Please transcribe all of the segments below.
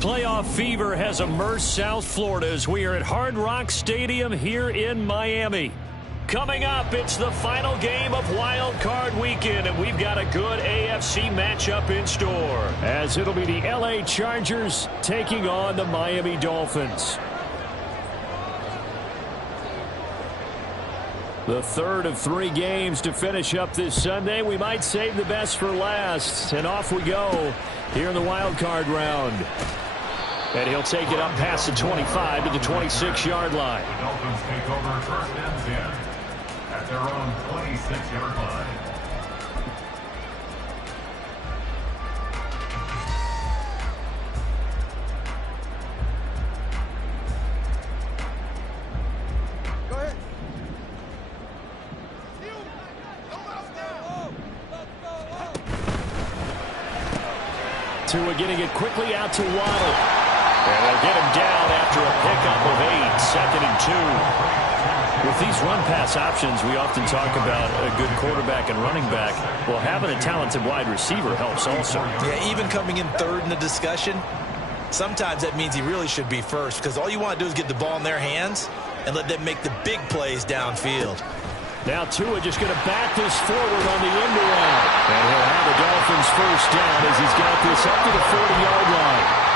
Playoff fever has immersed South Florida as we are at Hard Rock Stadium here in Miami. Coming up, it's the final game of Wildcard Weekend, and we've got a good AFC matchup in store, as it'll be the LA Chargers taking on the Miami Dolphins. The third of 3 games to finish up this Sunday. We might save the best for last, and off we go here in the Wildcard round. And he'll take it up past the 25 to the 26-yard line. The Dolphins take over first and 10 at their own 26-yard line. Go ahead. Tua getting it quickly out to Waddle. And they'll get him down after a pickup of 8, 2nd and 2. With these run-pass options, we often talk about a good quarterback and running back. Well, having a talented wide receiver helps also. Yeah, even coming in third in the discussion, sometimes that means he really should be first, because all you want to do is get the ball in their hands and let them make the big plays downfield. Now Tua just going to bat this forward on the end around. And he'll have the Dolphins first down as he's got this up to the 40-yard line.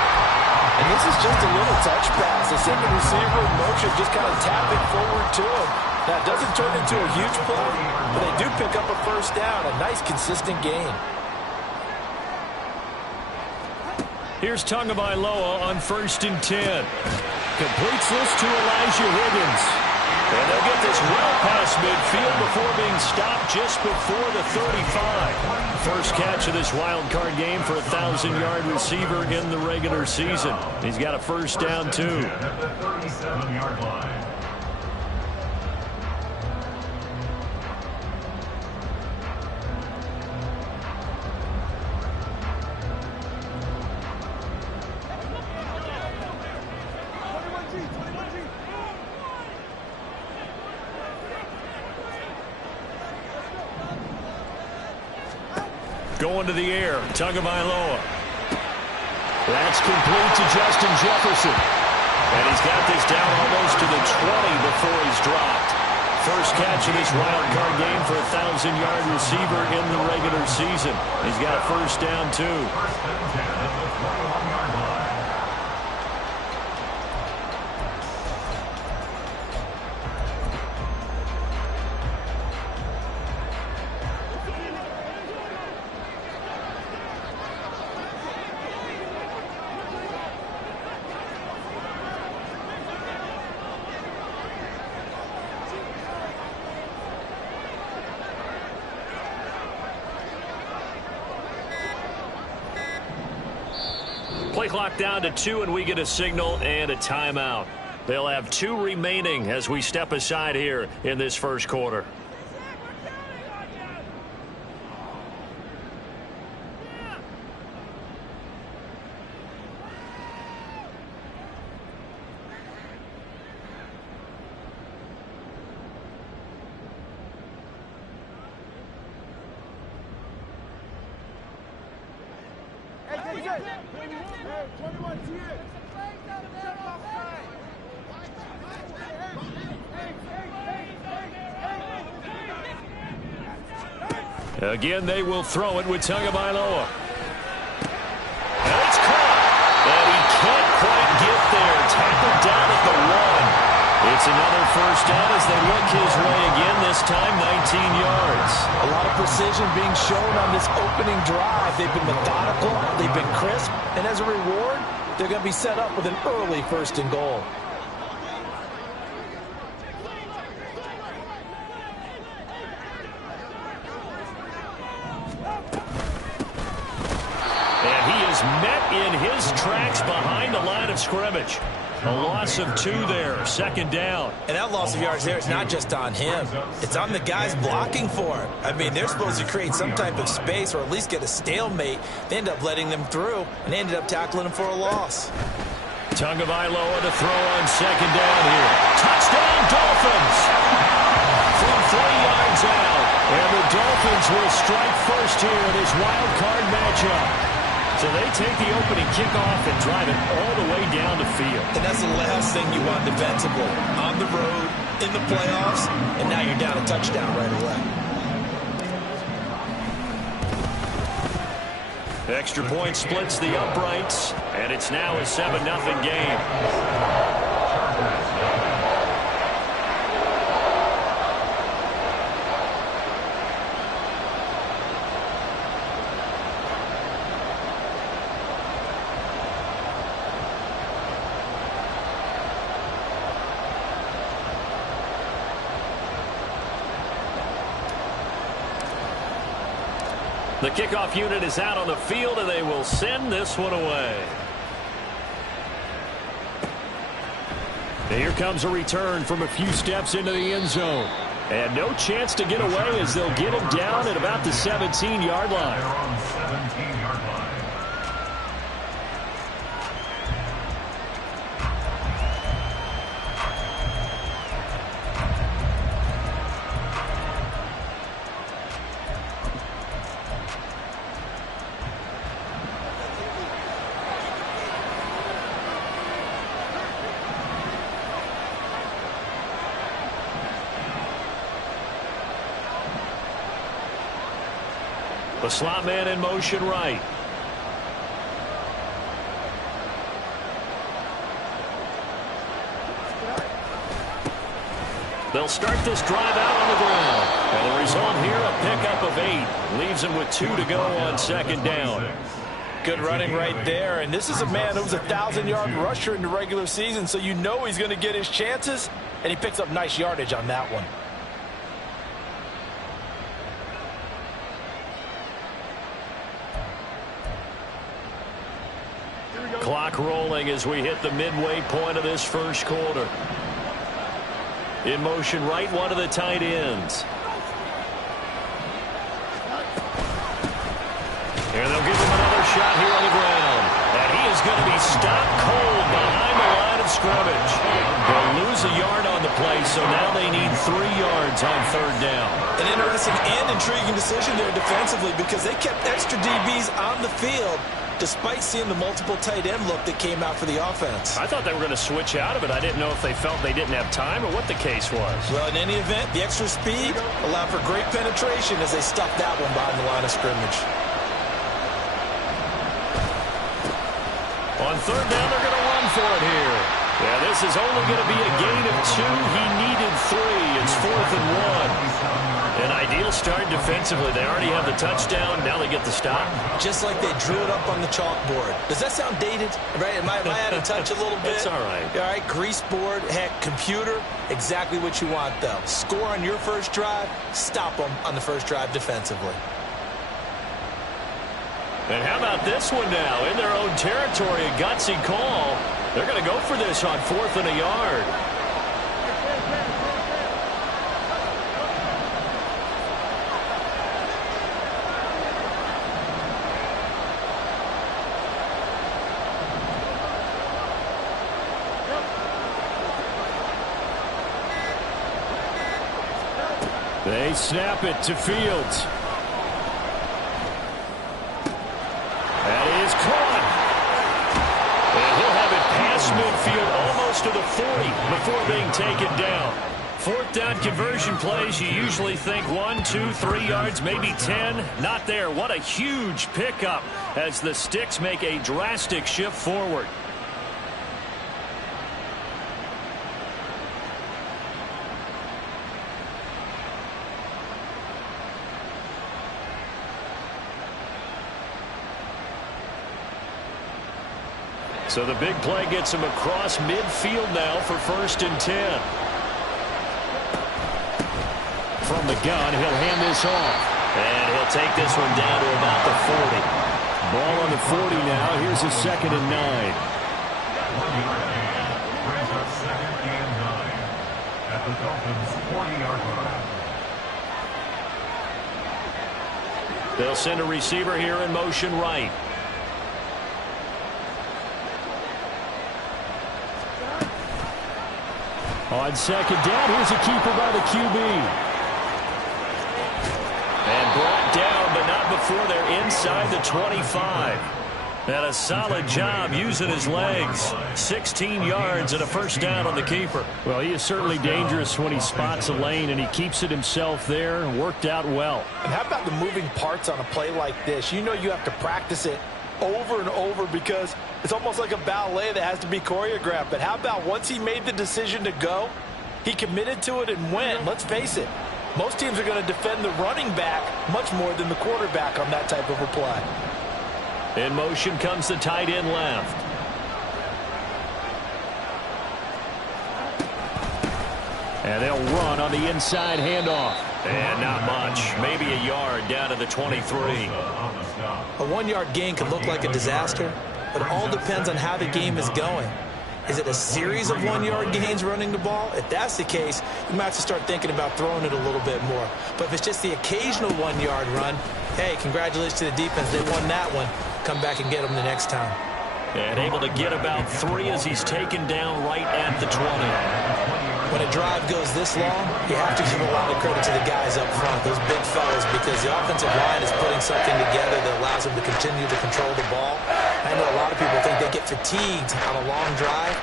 And this is just a little touch pass. A second receiver in motion, just kind of tap it forward to him. Now, it doesn't turn into a huge play, but they do pick up a first down. A nice, consistent gain. Here's Tagovailoa on 1st and 10. Completes this to Elijah Higgins. And they'll get this well past midfield before being stopped just before the 35. First catch of this wild card game for a 1,000-yard receiver in the regular season. He's got a first down, too. At the 37-yard line. Going to the air, Tagovailoa. That's complete to Justin Jefferson. And he's got this down almost to the 20 before he's dropped. First catch of this wild card game for a 1,000-yard receiver in the regular season. He's got a first down, too. First and 10 at the 41-yard line. Play clock down to 2, and we get a signal and a timeout. They'll have 2 remaining as we step aside here in this first quarter. Again, they will throw it with Tagovailoa. And it's caught. And he can't quite get there. Tackled down at the 1. It's another first down as they look his way again, this time 19 yards. A lot of precision being shown on this opening drive. They've been methodical, they've been crisp, and as a reward, they're going to be set up with an early 1st and goal. Met in his tracks behind the line of scrimmage. A loss of 2 there, 2nd down. And that loss of yards there is not just on him. It's on the guys blocking for him. I mean, they're supposed to create some type of space or at least get a stalemate. They end up letting them through, and they ended up tackling him for a loss. Tagovailoa to throw on 2nd down here. Touchdown, Dolphins! From 3 yards out. And the Dolphins will strike first here in this wild card matchup. So they take the opening kickoff and drive it all the way down the field. And that's the last thing you want defensively. On the road, in the playoffs, and now you're down a touchdown right away. Extra point splits the uprights, and it's now a 7-0 game. The kickoff unit is out on the field, and they will send this one away. And here comes a return from a few steps into the end zone. And no chance to get away as they'll get him down at about the 17-yard line. They're on 17-yard line. The slot man in motion right. They'll start this drive out on the ground. And the result here, a pickup of 8. Leaves them with 2 to go on second down. Good running right there. And this is a man who's a 1,000-yard rusher in the regular season, so you know he's going to get his chances. And he picks up nice yardage on that one. Clock rolling as we hit the midway point of this first quarter. In motion right, one of the tight ends. And they'll give him another shot here on the ground. And he is going to be stopped cold behind the line of scrimmage. They'll lose a yard on the play, so now they need 3 yards on third down. An interesting and intriguing decision there defensively because they kept extra DBs on the field despite seeing the multiple tight end look that came out for the offense. I thought they were going to switch out of it. I didn't know if they felt they didn't have time or what the case was. Well, in any event, the extra speed allowed for great penetration as they stuffed that one behind the line of scrimmage. On third down, they're going to run for it here. Yeah, this is only going to be a gain of 2. He needed 3. It's 4th and 1. An ideal start defensively. They already have the touchdown. Now they get the stop. Just like they drew it up on the chalkboard. Does that sound dated? Right? Am I out of touch a little bit? It's all right. All right, grease board, heck, computer, exactly what you want, though. Score on your first drive, stop them on the first drive defensively. And how about this one now? In their own territory, a gutsy call. They're going to go for this on 4th and a yard. They snap it to Fields. That is caught. And he'll have it past midfield almost to the 40 before being taken down. 4th down conversion plays, you usually think 1, 2, 3 yards, maybe 10. Not there. What a huge pickup as the Sticks make a drastic shift forward. So the big play gets him across midfield now for 1st and 10. From the gun, he'll hand this off. And he'll take this one down to about the 40. Ball on the 40 now. Here's a 2nd and 9. Brings up 2nd and 9 at the Dolphins' 40-yard line. They'll send a receiver here in motion right. On 2nd down, here's a keeper by the QB. And brought down, but not before they're inside the 25. And a solid job using his legs. 16 yards and a first down on the keeper. Well, he is certainly dangerous when he spots a lane, and he keeps it himself there. Worked out well. And how about the moving parts on a play like this? You know you have to practice it over and over because it's almost like a ballet that has to be choreographed. But how about once he made the decision to go, he committed to it and went. Let's face it, most teams are going to defend the running back much more than the quarterback on that type of a play. In motion comes the tight end left. And they'll run on the inside handoff. And not much. Maybe a yard down to the 23. A 1-yard gain can look like a disaster, but it all depends on how the game is going. Is it a series of 1-yard gains running the ball? If that's the case, you might have to start thinking about throwing it a little bit more. But if it's just the occasional 1-yard run, hey, congratulations to the defense. They won that one. Come back and get them the next time. And able to get about 3 as he's taken down right at the 20. When a drive goes this long, you have to give a lot of credit to the guys up front, those big fellas, because the offensive line is putting something together that allows them to continue to control the ball. I know a lot of people think they get fatigued on a long drive.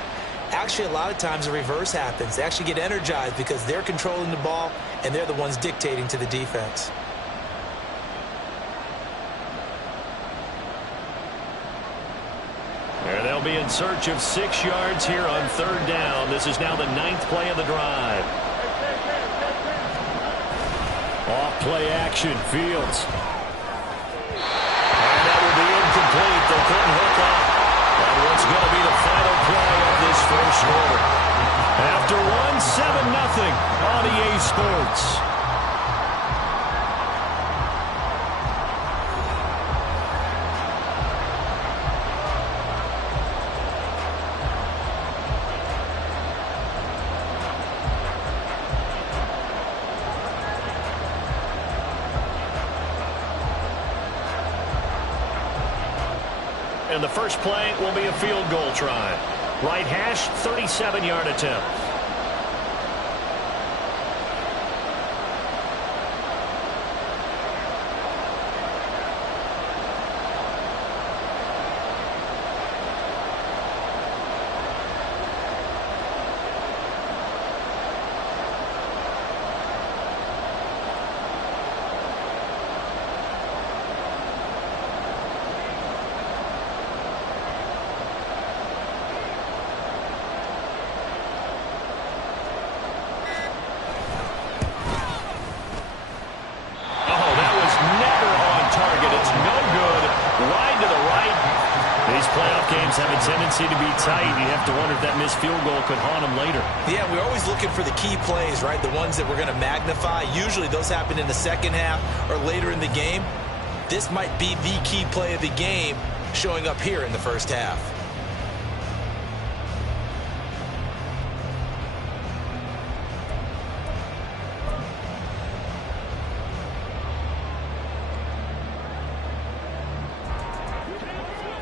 Actually, a lot of times the reverse happens. They actually get energized because they're controlling the ball, and they're the ones dictating to the defense. And they'll be in search of 6 yards here on 3rd down. This is now the 9th play of the drive. Off play action, Fields. And that will be incomplete. They couldn't hook up. And what's going to be the final play of this first quarter? After 1, 7-0 on EA Sports. And the first play will be a field goal try. Right hash, 37-yard attempt. Have a tendency to be tight. You have to wonder if that missed field goal could haunt them later. Yeah, we're always looking for the key plays, right? The ones that we're going to magnify. Usually those happen in the second half or later in the game. This might be the key play of the game showing up here in the first half.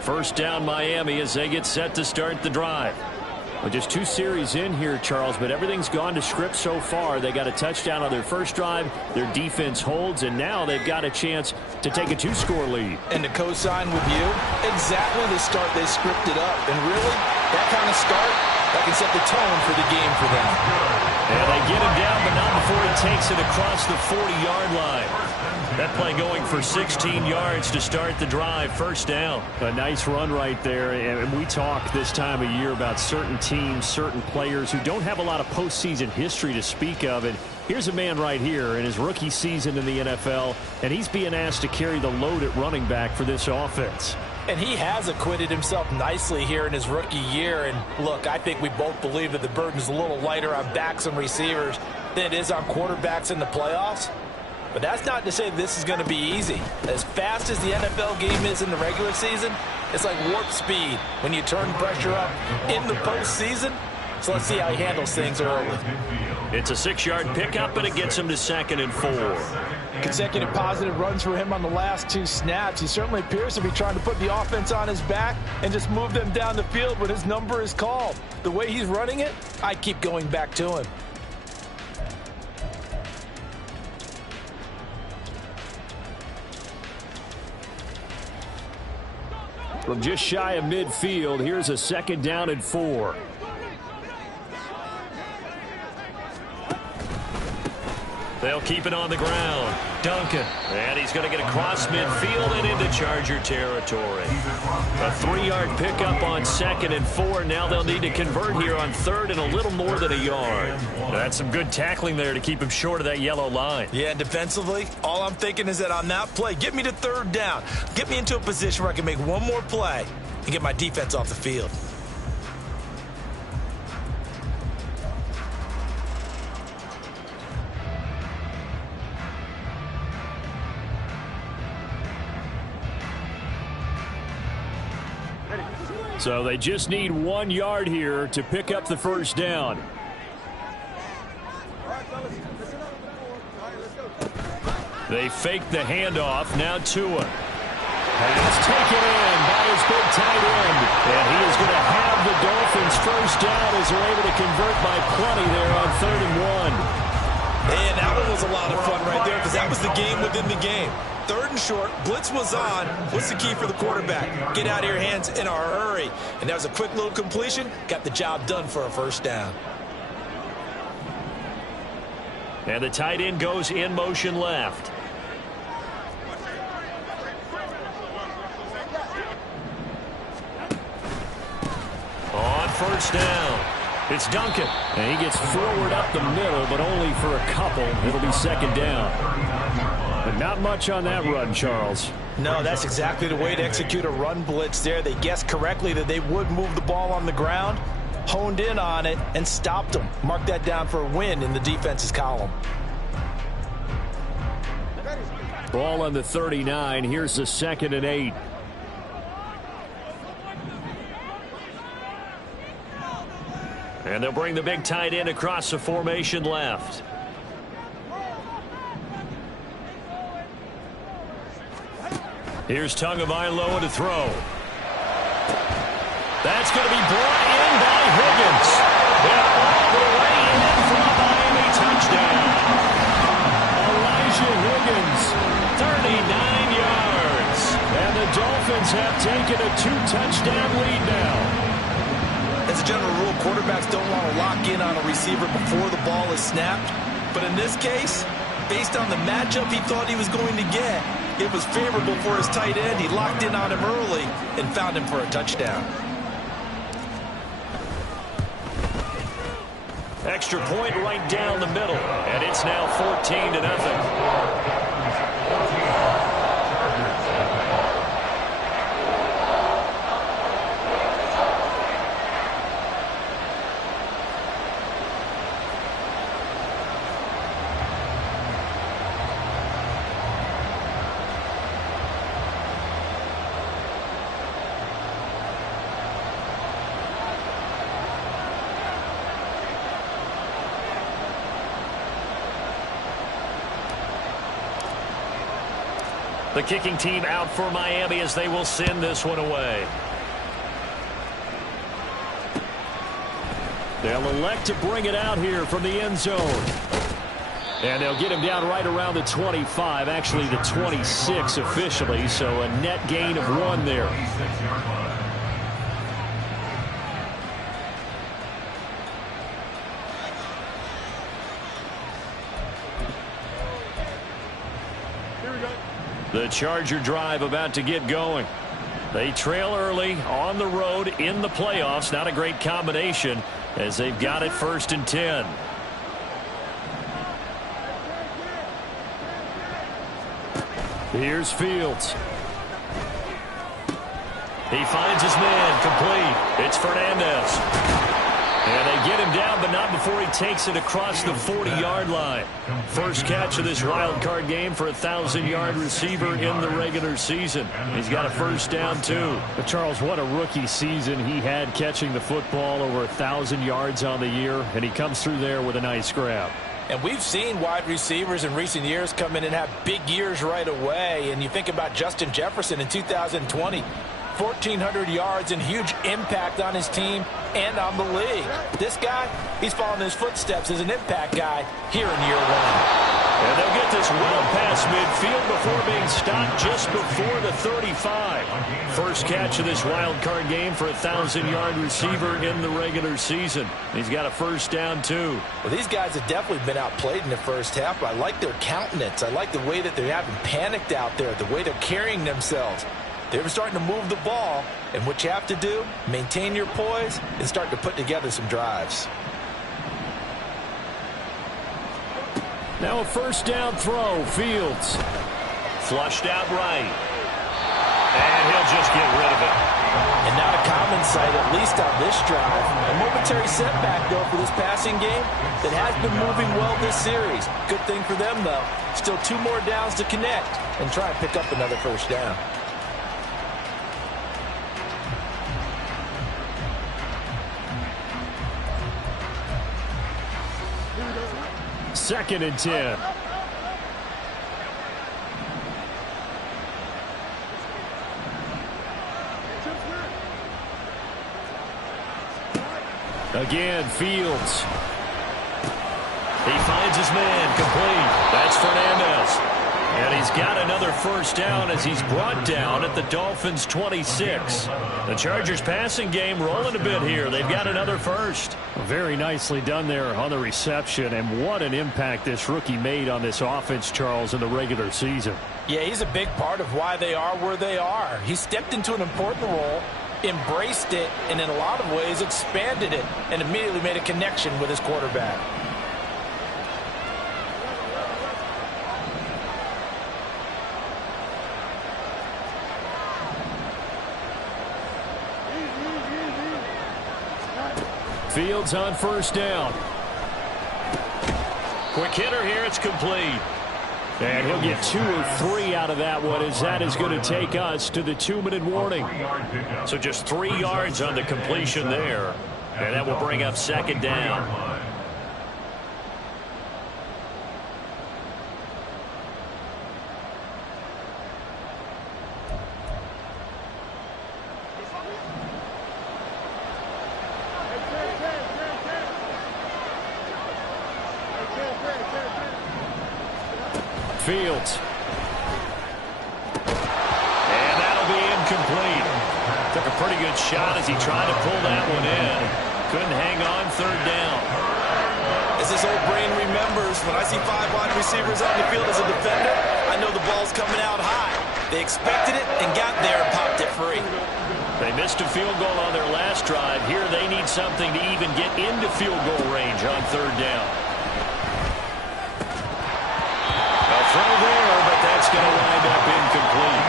First down Miami as they get set to start the drive. Well, just 2 series in here, Charles, but everything's gone to script so far. They got a touchdown on their first drive. Their defense holds, and now they've got a chance to take a 2-score lead. And to co-sign with you, exactly the start they scripted up. And really, that kind of start, that can set the tone for the game for them. And they get him down, but not before he takes it across the 40-yard line. That play going for 16 yards to start the drive. First down. A nice run right there. And we talk this time of year about certain teams, certain players who don't have a lot of postseason history to speak of. And here's a man right here in his rookie season in the NFL, and he's being asked to carry the load at running back for this offense. And he has acquitted himself nicely here in his rookie year. And look, I think we both believe that the burden's a little lighter on backs and receivers than it is on quarterbacks in the playoffs. But that's not to say this is going to be easy. As fast as the NFL game is in the regular season, it's like warp speed when you turn pressure up in the postseason. So let's see how he handles things early. It's a 6-yard pickup, but it gets him to 2nd and 4. Consecutive positive runs for him on the last 2 snaps. He certainly appears to be trying to put the offense on his back and just move them down the field when his number is called. The way he's running it, I keep going back to him. From just shy of midfield, here's a 2nd down and 4. They'll keep it on the ground. Duncan. And he's going to get across midfield and into Charger territory. A 3-yard pickup on 2nd and 4. Now they'll need to convert here on 3rd and a little more than a yard. That's some good tackling there to keep him short of that yellow line. Yeah, defensively, all I'm thinking is that on that play, get me to 3rd down. Get me into a position where I can make one more play and get my defense off the field. So they just need 1 yard here to pick up the 1st down. They fake the handoff. Now Tua. Pass taken in by his big tight end. And he is going to have the Dolphins 1st down as they're able to convert by plenty there on 3rd and 1. And that one was a lot of fun right there because that was the game within the game. 3rd and short, blitz was on. What's the key for the quarterback? Get out of your hands in a hurry. And that was a quick little completion. Got the job done for a 1st down. And the tight end goes in motion left. On 1st down, it's Duncan. And he gets forward up the middle, but only for a couple. It'll be 2nd down. But not much on that run, Charles. No, that's exactly the way to execute a run blitz there. They guessed correctly that they would move the ball on the ground, honed in on it, and stopped them. Mark that down for a win in the defense's column. Ball on the 39. Here's the 2nd and 8. And they'll bring the big tight end across the formation left. Here's Tagovailoa to throw. That's going to be brought in by Higgins. And all the way in for a Miami touchdown. Elijah Higgins, 39 yards. And the Dolphins have taken a 2-touchdown lead now. As a general rule, quarterbacks don't want to lock in on a receiver before the ball is snapped. But in this case, based on the matchup he thought he was going to get, it was favorable for his tight end. He locked in on him early and found him for a touchdown. Extra point right down the middle. And it's now 14-0. The kicking team out for Miami as they will send this one away. They'll elect to bring it out here from the end zone. And they'll get him down right around the 25, actually the 26 officially, so a net gain of 1 there. The Charger drive about to get going. They trail early on the road in the playoffs. Not a great combination as they've got it 1st and 10. Here's Fields. He finds his man complete. It's Fernandez. And they get him down, but not before he takes it across the 40-yard line. First catch of this wild card game for a 1,000-yard receiver in the regular season. He's got a 1st down, too. But Charles, what a rookie season he had catching the football, over 1,000 yards on the year, and he comes through there with a nice grab. And we've seen wide receivers in recent years come in and have big years right away. And you think about Justin Jefferson in 2020. 1,400 yards and huge impact on his team and on the league. This guy, he's following his footsteps as an impact guy here in year one. And they'll get this well past midfield before being stopped just before the 35. First catch of this wild card game for a 1,000-yard receiver in the regular season. He's got a first down, too. Well, these guys have definitely been outplayed in the first half, but I like their countenance. I like the way that they haven't panicked out there, the way they're carrying themselves. They're starting to move the ball, and what you have to do, maintain your poise and start to put together some drives. Now a first down throw, Fields. Flushed out right. And he'll just get rid of it. And not a common sight, at least on this drive. A momentary setback, though, for this passing game that has been moving well this series. Good thing for them, though. Still 2 more downs to connect and try and pick up another first down. Second and 10. Again, Fields. He finds his man, complete. That's Fernandez. And he's got another first down as he's brought down at the Dolphins' 26. The Chargers' passing game rolling a bit here. They've got another first. Very nicely done there on the reception, and what an impact this rookie made on this offense, Charles, in the regular season. Yeah, he's a big part of why they are where they are. He stepped into an important role, embraced it, and in a lot of ways expanded it, and immediately made a connection with his quarterback. Fields on first down. Quick hitter here. It's complete. And he'll get 2 or 3 out of that one, as that is going to take us to the 2-minute warning. So just 3 yards on the completion there. And that will bring up second down. Fields. And that'll be incomplete. Took a pretty good shot as he tried to pull that one in. Couldn't hang on, third down. As his old brain remembers, when I see 5 wide receivers on the field as a defender, I know the ball's coming out high. They expected it and got there and popped it free. They missed a field goal on their last drive. Here they need something to even get into field goal range on third down. Throw there, but that's going to wind up incomplete.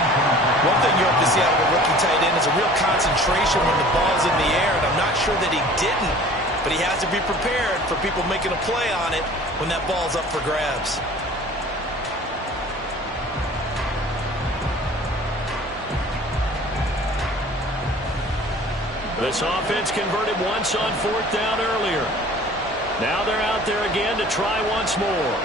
One thing you have to see out of a rookie tight end is a real concentration when the ball's in the air, and I'm not sure that he didn't, but he has to be prepared for people making a play on it when that ball's up for grabs. This offense converted once on fourth down earlier. Now they're out there again to try once more.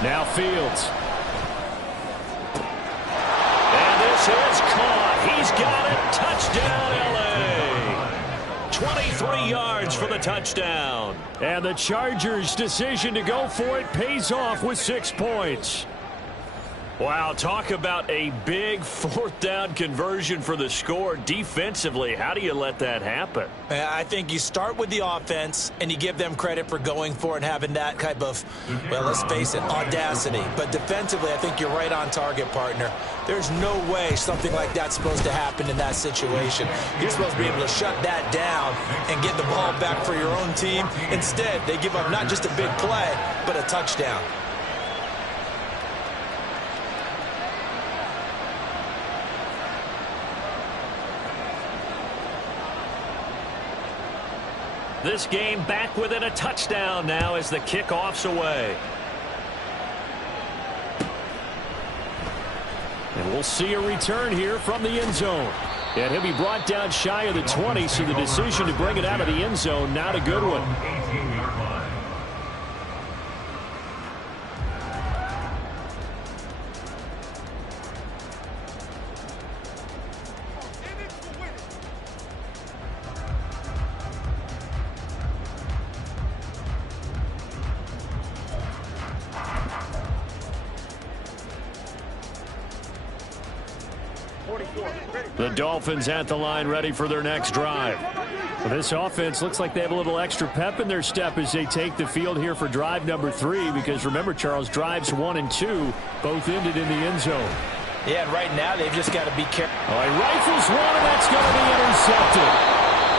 Now Fields. And this is caught. He's got it. Touchdown, LA. 23 yards for the touchdown. And the Chargers' decision to go for it pays off with 6 points. Wow, talk about a big fourth down conversion for the score. Defensively, how do you let that happen? I think you start with the offense and you give them credit for going for it and having that type of, well, let's face it, audacity. But defensively, I think you're right on target, partner. There's no way something like that's supposed to happen in that situation. You're supposed to be able to shut that down and get the ball back for your own team. Instead, they give up not just a big play, but a touchdown. This game back within a touchdown now as the kickoff's away. And we'll see a return here from the end zone. And he'll be brought down shy of the 20, so the decision to bring it out of the end zone, not a good one. 18-yard line. The Dolphins at the line ready for their next drive. Well, this offense looks like they have a little extra pep in their step as they take the field here for drive number 3, because remember, Charles, drives 1 and 2 both ended in the end zone. Yeah, and right now they've just got to be careful. Oh, he rifles one, and that's going to be intercepted.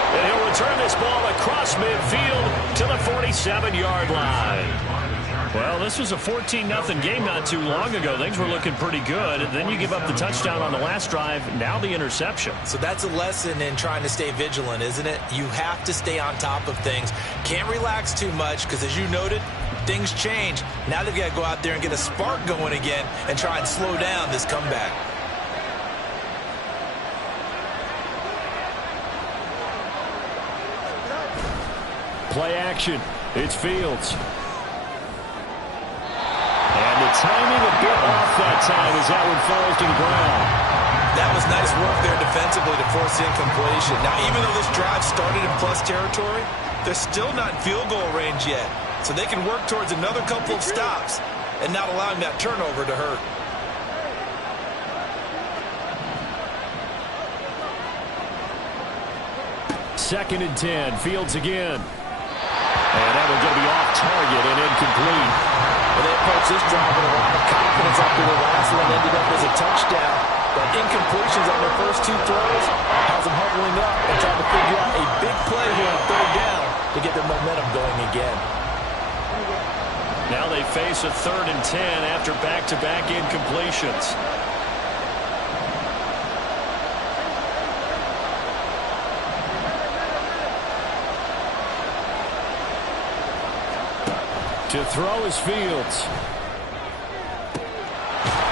And he'll return this ball across midfield to the 47-yard line. Well, this was a 14-0 game not too long ago. Things were looking pretty good. And then you give up the touchdown on the last drive. Now the interception. So that's a lesson in trying to stay vigilant, isn't it? You have to stay on top of things. Can't relax too much because, as you noted, things change. Now they've got to go out there and get a spark going again and try and slow down this comeback. Play action. It's Fields. And the timing a bit off that time as that one falls to the ground. That was nice work there defensively to force the incompletion. Now, even though this drive started in plus territory, they're still not in field goal range yet. So they can work towards another couple of stops and not allowing that turnover to hurt. Second and 10. Fields again. And that will be off target and incomplete. Well, they approached this drive with a lot of confidence after the last one ended up as a touchdown. But incompletions on their first 2 throws has them huddling up and trying to figure out a big play here on 3rd down to get their momentum going again. Now they face a 3rd and 10 after back-to-back incompletions. To throw is Fields.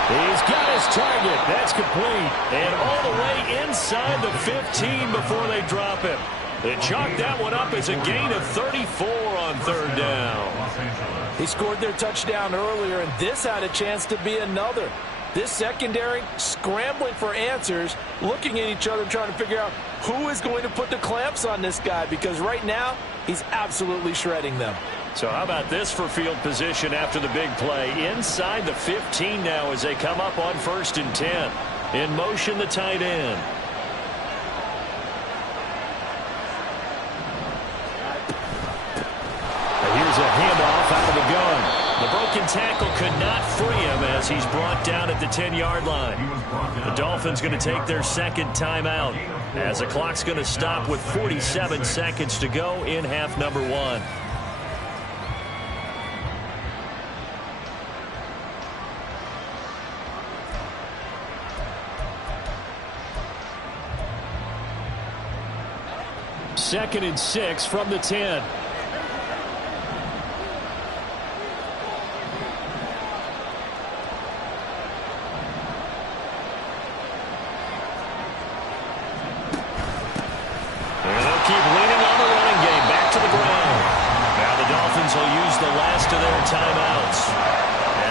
He's got his target. That's complete. And all the way inside the 15 before they drop him. They chalk that one up as a gain of 34 on 3rd down. He scored their touchdown earlier, and this had a chance to be another. This secondary scrambling for answers, looking at each other, trying to figure out who is going to put the clamps on this guy, because right now he's absolutely shredding them. So how about this for field position after the big play? Inside the 15 now as they come up on 1st and 10. In motion, the tight end. And here's a handoff out of the gun. The broken tackle could not free him as he's brought down at the 10-yard line. The Dolphins going to take their 2nd timeout as the clock's going to stop with 47 seconds to go in half number 1. Second and 6 from the 10.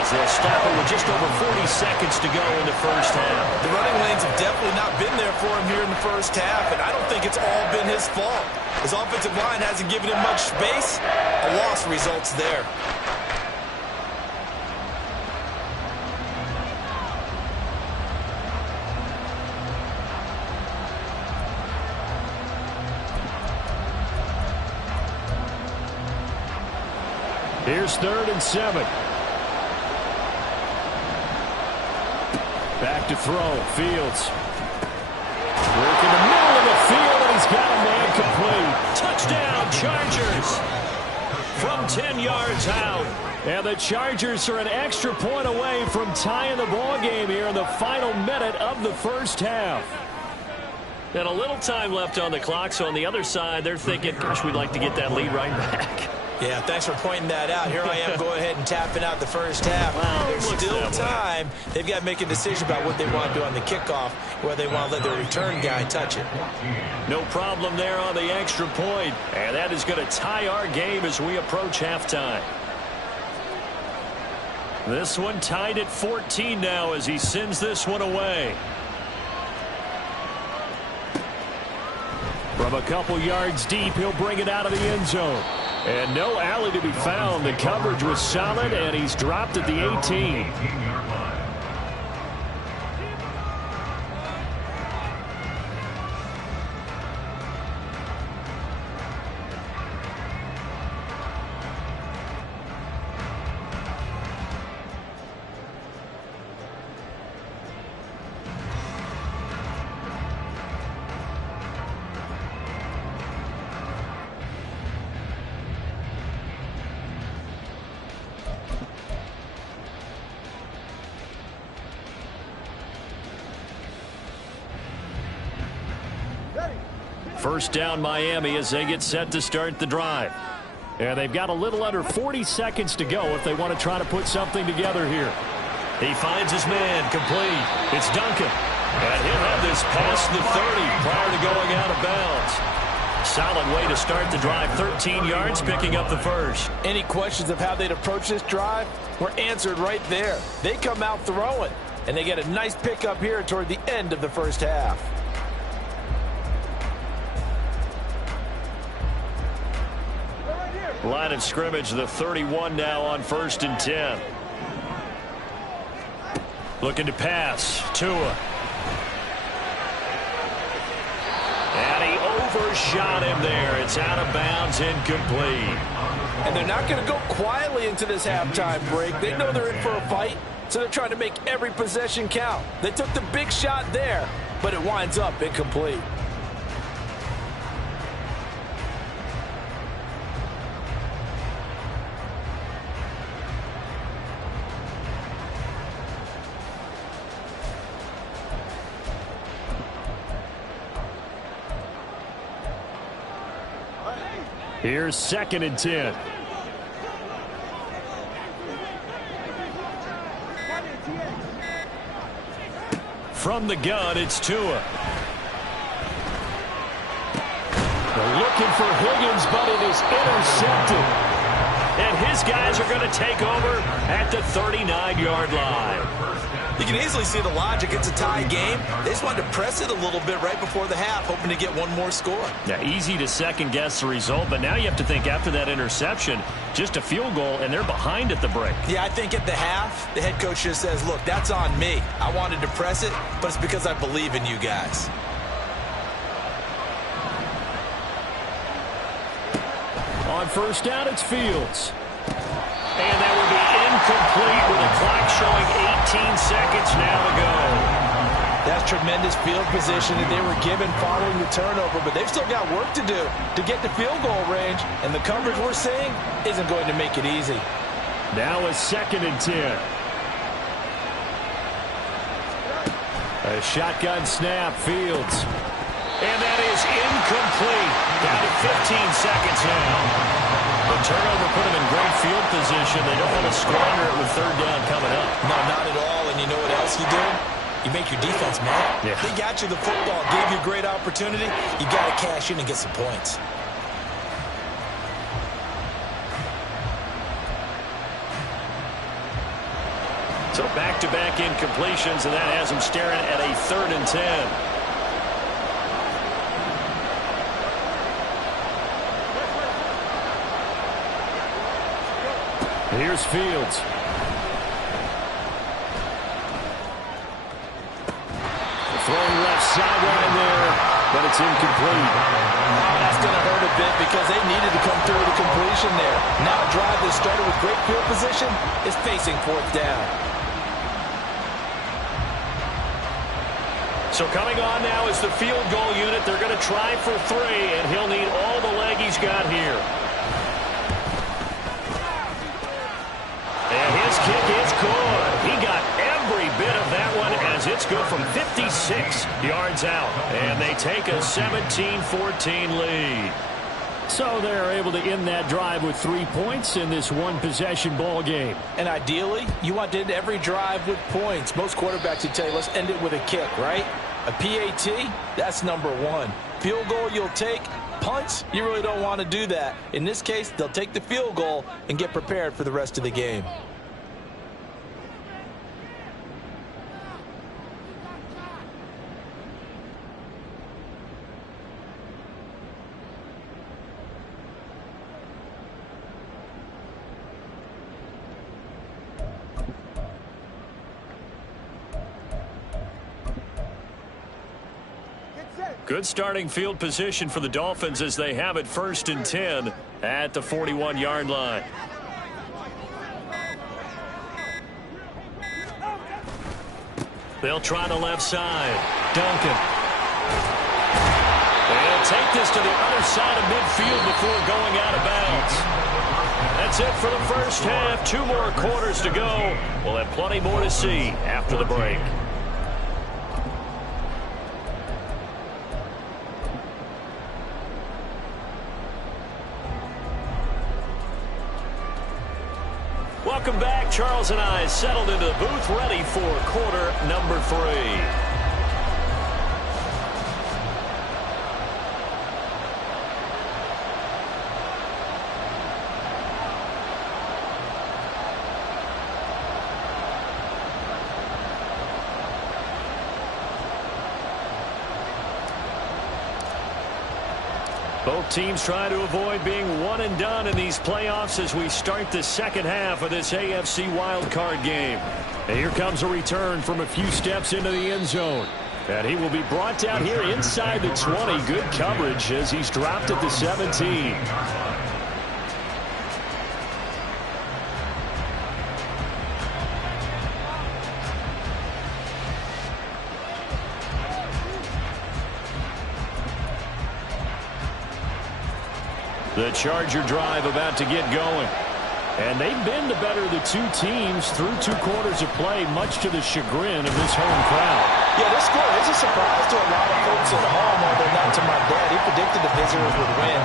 They'll stop it with just over 40 seconds to go in the first half. The running lanes have definitely not been there for him here in the first half, and I don't think it's all been his fault. His offensive line hasn't given him much space. A loss results there. Here's 3rd and 7. Back to throw. Fields. Work in the middle of the field, and he's got a man complete. Touchdown, Chargers. From 10 yards out. And the Chargers are an extra point away from tying the ball game here in the final minute of the first half. And a little time left on the clock, so on the other side, they're thinking, gosh, we'd like to get that lead right back. Yeah, thanks for pointing that out. Here I am going ahead and tapping out the first half. Well, there's still time. They've got to make a decision about what they want to do on the kickoff, whether they want to let their return guy touch it. No problem there on the extra point. And that is going to tie our game as we approach halftime. This one tied at 14 now as he sends this one away. From a couple yards deep, he'll bring it out of the end zone. And no alley to be found. The coverage was solid, and he's dropped at the 18. First down Miami as they get set to start the drive. And they've got a little under 40 seconds to go if they want to try to put something together here. He finds his man complete. It's Duncan. And he'll have this past the 30 prior to going out of bounds. Solid way to start the drive. 13 yards, picking up the first. Any questions of how they'd approach this drive were answered right there. They come out throwing, and they get a nice pickup here toward the end of the first half. Line of scrimmage, the 31 now on 1st and 10. Looking to pass. Tua. And he overshot him there. It's out of bounds, incomplete. And they're not going to go quietly into this halftime break. They know they're in for a fight, so they're trying to make every possession count. They took the big shot there, but it winds up incomplete. Here's 2nd and 10. From the gun, it's Tua. They're looking for Higgins, but it is intercepted. And his guys are going to take over at the 39-yard line. You can easily see the logic. It's a tie game. They just wanted to press it a little bit right before the half, hoping to get one more score. Yeah, easy to second-guess the result, but now you have to think after that interception, just a field goal, and they're behind at the break. Yeah, I think at the half, the head coach just says, look, that's on me. I wanted to press it, but it's because I believe in you guys. On 1st down, it's Fields. And that would be incomplete with the clock showing 18 seconds now to go. That's tremendous field position that they were given following the turnover, but they've still got work to do to get to field goal range, and the coverage we're seeing isn't going to make it easy. Now a 2nd and 10. A shotgun snap, Fields. And that is incomplete. Down to 15 seconds now. The turnover put them in great field position. They don't want to squander it with 3rd down coming up. No, not at all. And you know what else you do? You make your defense mad. Yeah. They got you the football, gave you a great opportunity. You got to cash in and get some points. So back-to-back incompletions, and that has them staring at a 3rd and 10. Here's Fields. Throwing left sideline there, but it's incomplete. That's going to hurt a bit because they needed to come through the completion there. Now a drive that started with great field position is facing 4th down. So coming on now is the field goal unit. They're going to try for 3, and he'll need all the leg he's got here. And his kick is good. He got every bit of that one as it's good from 56 yards out. And they take a 17-14 lead. So they're able to end that drive with 3 points in this one-possession ball game. And ideally, you want to end every drive with points. Most quarterbacks would tell you, let's end it with a kick, right? A PAT, that's number 1. Field goal you'll take. Punts, you really don't want to do that. In this case, they'll take the field goal and get prepared for the rest of the game. Good starting field position for the Dolphins as they have it 1st and 10 at the 41-yard line. They'll try the left side. Duncan. They'll take this to the other side of midfield before going out of bounds. That's it for the first half. 2 more quarters to go. We'll have plenty more to see after the break. Welcome back. Charles and I settled into the booth, ready for quarter number 3. Both teams try to avoid being one and done in these playoffs as we start the second half of this AFC wildcard game. And here comes a return from a few steps into the end zone. And he will be brought down here inside the 20. Good coverage as he's dropped at the 17. The Charger drive about to get going. And they've been the better of the two teams through 2 quarters of play, much to the chagrin of this home crowd. Yeah, this score is a surprise to a lot of folks at home, although not to my dad. He predicted the visitors would win.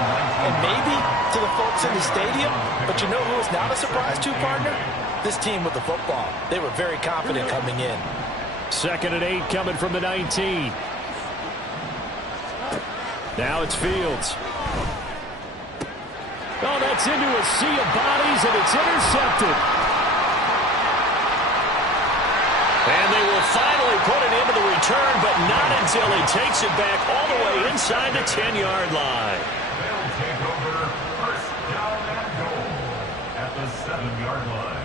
And maybe to the folks in the stadium. But you know who is not a surprise to, partner? This team with the football. They were very confident coming in. 2nd and 8 coming from the 19. Now it's Fields. Oh, that's into a sea of bodies, and it's intercepted. And they will finally put it into the return, but not until he takes it back all the way inside the 10-yard line. They'll take over first down and goal at the 7-yard line.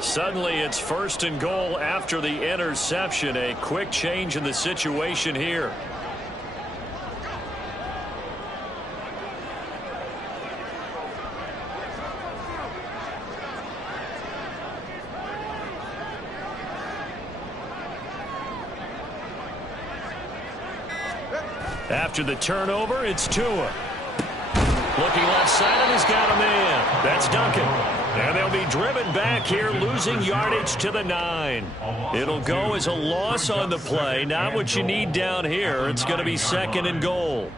Suddenly, it's 1st and goal after the interception. A quick change in the situation here. After the turnover, it's Tua. Looking left side, and he's got a man. That's Duncan. And they'll be driven back here, losing yardage to the 9. It'll go as a loss on the play. Not what you need down here. It's going to be 2nd and goal.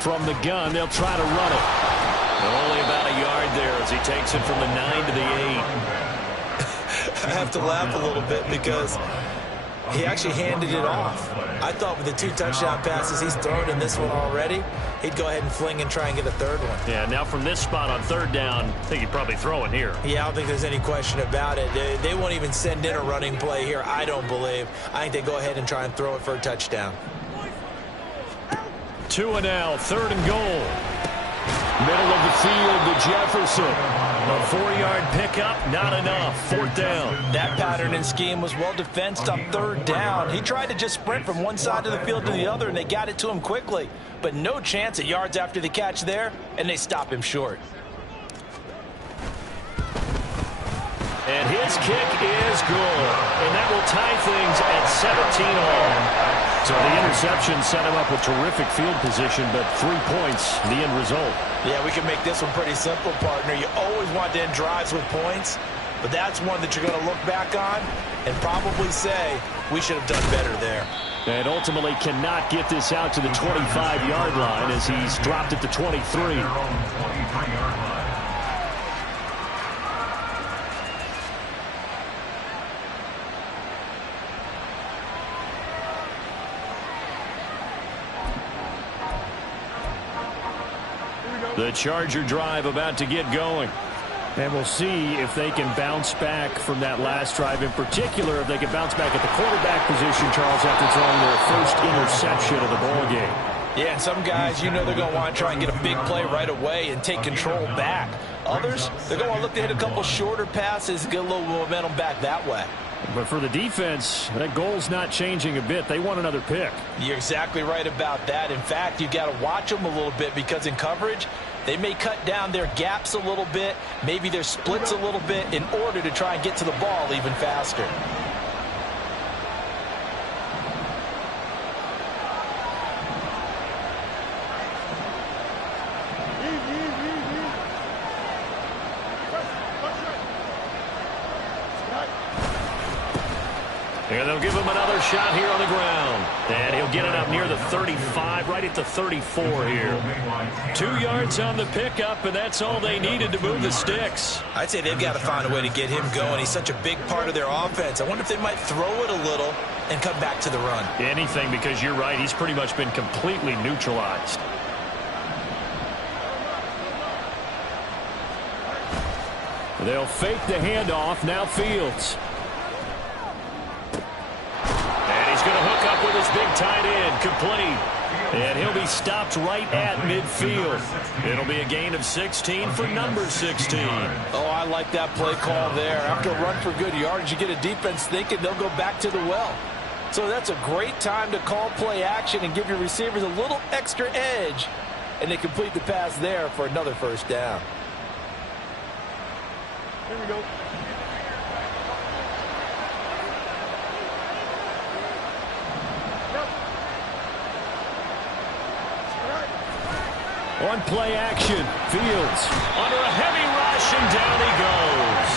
From the gun, they'll try to run it. Only about a yard there as he takes it from the 9 to the 8. I have to laugh a little bit because he actually handed it off. I thought with the 2 touchdown passes he's thrown in this one already, he'd go ahead and fling and try and get a 3rd one. Yeah, now from this spot on 3rd down, I think he'd probably throw it here. Yeah, I don't think there's any question about it. They won't even send in a running play here, I don't believe. I think they go ahead and try and throw it for a touchdown. Tua now, 3rd and goal. Middle of the field to Jefferson. A 4-yard pickup, not enough. 4th down. That pattern and scheme was well defensed on 3rd down. He tried to just sprint from one side of the field to the other, and they got it to him quickly. But no chance at yards after the catch there, and they stop him short. And his kick is good. And that will tie things at 17 all. So the interception set him up with terrific field position, but 3 points, the end result. Yeah, we can make this one pretty simple, partner. You always want to end drives with points, but that's one that you're going to look back on and probably say, we should have done better there. And ultimately cannot get this out to the 25-yard line as he's dropped it to 23. The Charger drive about to get going. And we'll see if they can bounce back from that last drive. In particular, if they can bounce back at the quarterback position, Charles, after throwing their first interception of the ball game. Yeah, and some guys, you know they're going to want to try and get a big play right away and take control back. Others, they're going to look to hit a couple shorter passes and get a little momentum back that way. But for the defense, that goal's not changing a bit. They want another pick. You're exactly right about that. In fact, you've got to watch them a little bit because in coverage, they may cut down their gaps a little bit, maybe their splits a little bit in order to try and get to the ball even faster. And they'll give him another shot here on the ground. And he'll get it up near the 35, right at the 34 here. 2 yards on the pickup, and that's all they needed to move the sticks. I'd say they've got to find a way to get him going. He's such a big part of their offense. I wonder if they might throw it a little and come back to the run. Anything, because you're right. He's pretty much been completely neutralized. They'll fake the handoff. Now Fields. Going to hook up with his big tight end, complete. And he'll be stopped right at midfield. It'll be a gain of 16 for number 16. Oh, I like that play call there. After a run for good yardage, you get a defense thinking they'll go back to the well. So that's a great time to call play action and give your receivers a little extra edge. And they complete the pass there for another first down. Here we go. On play action, Fields under a heavy rush, and down he goes.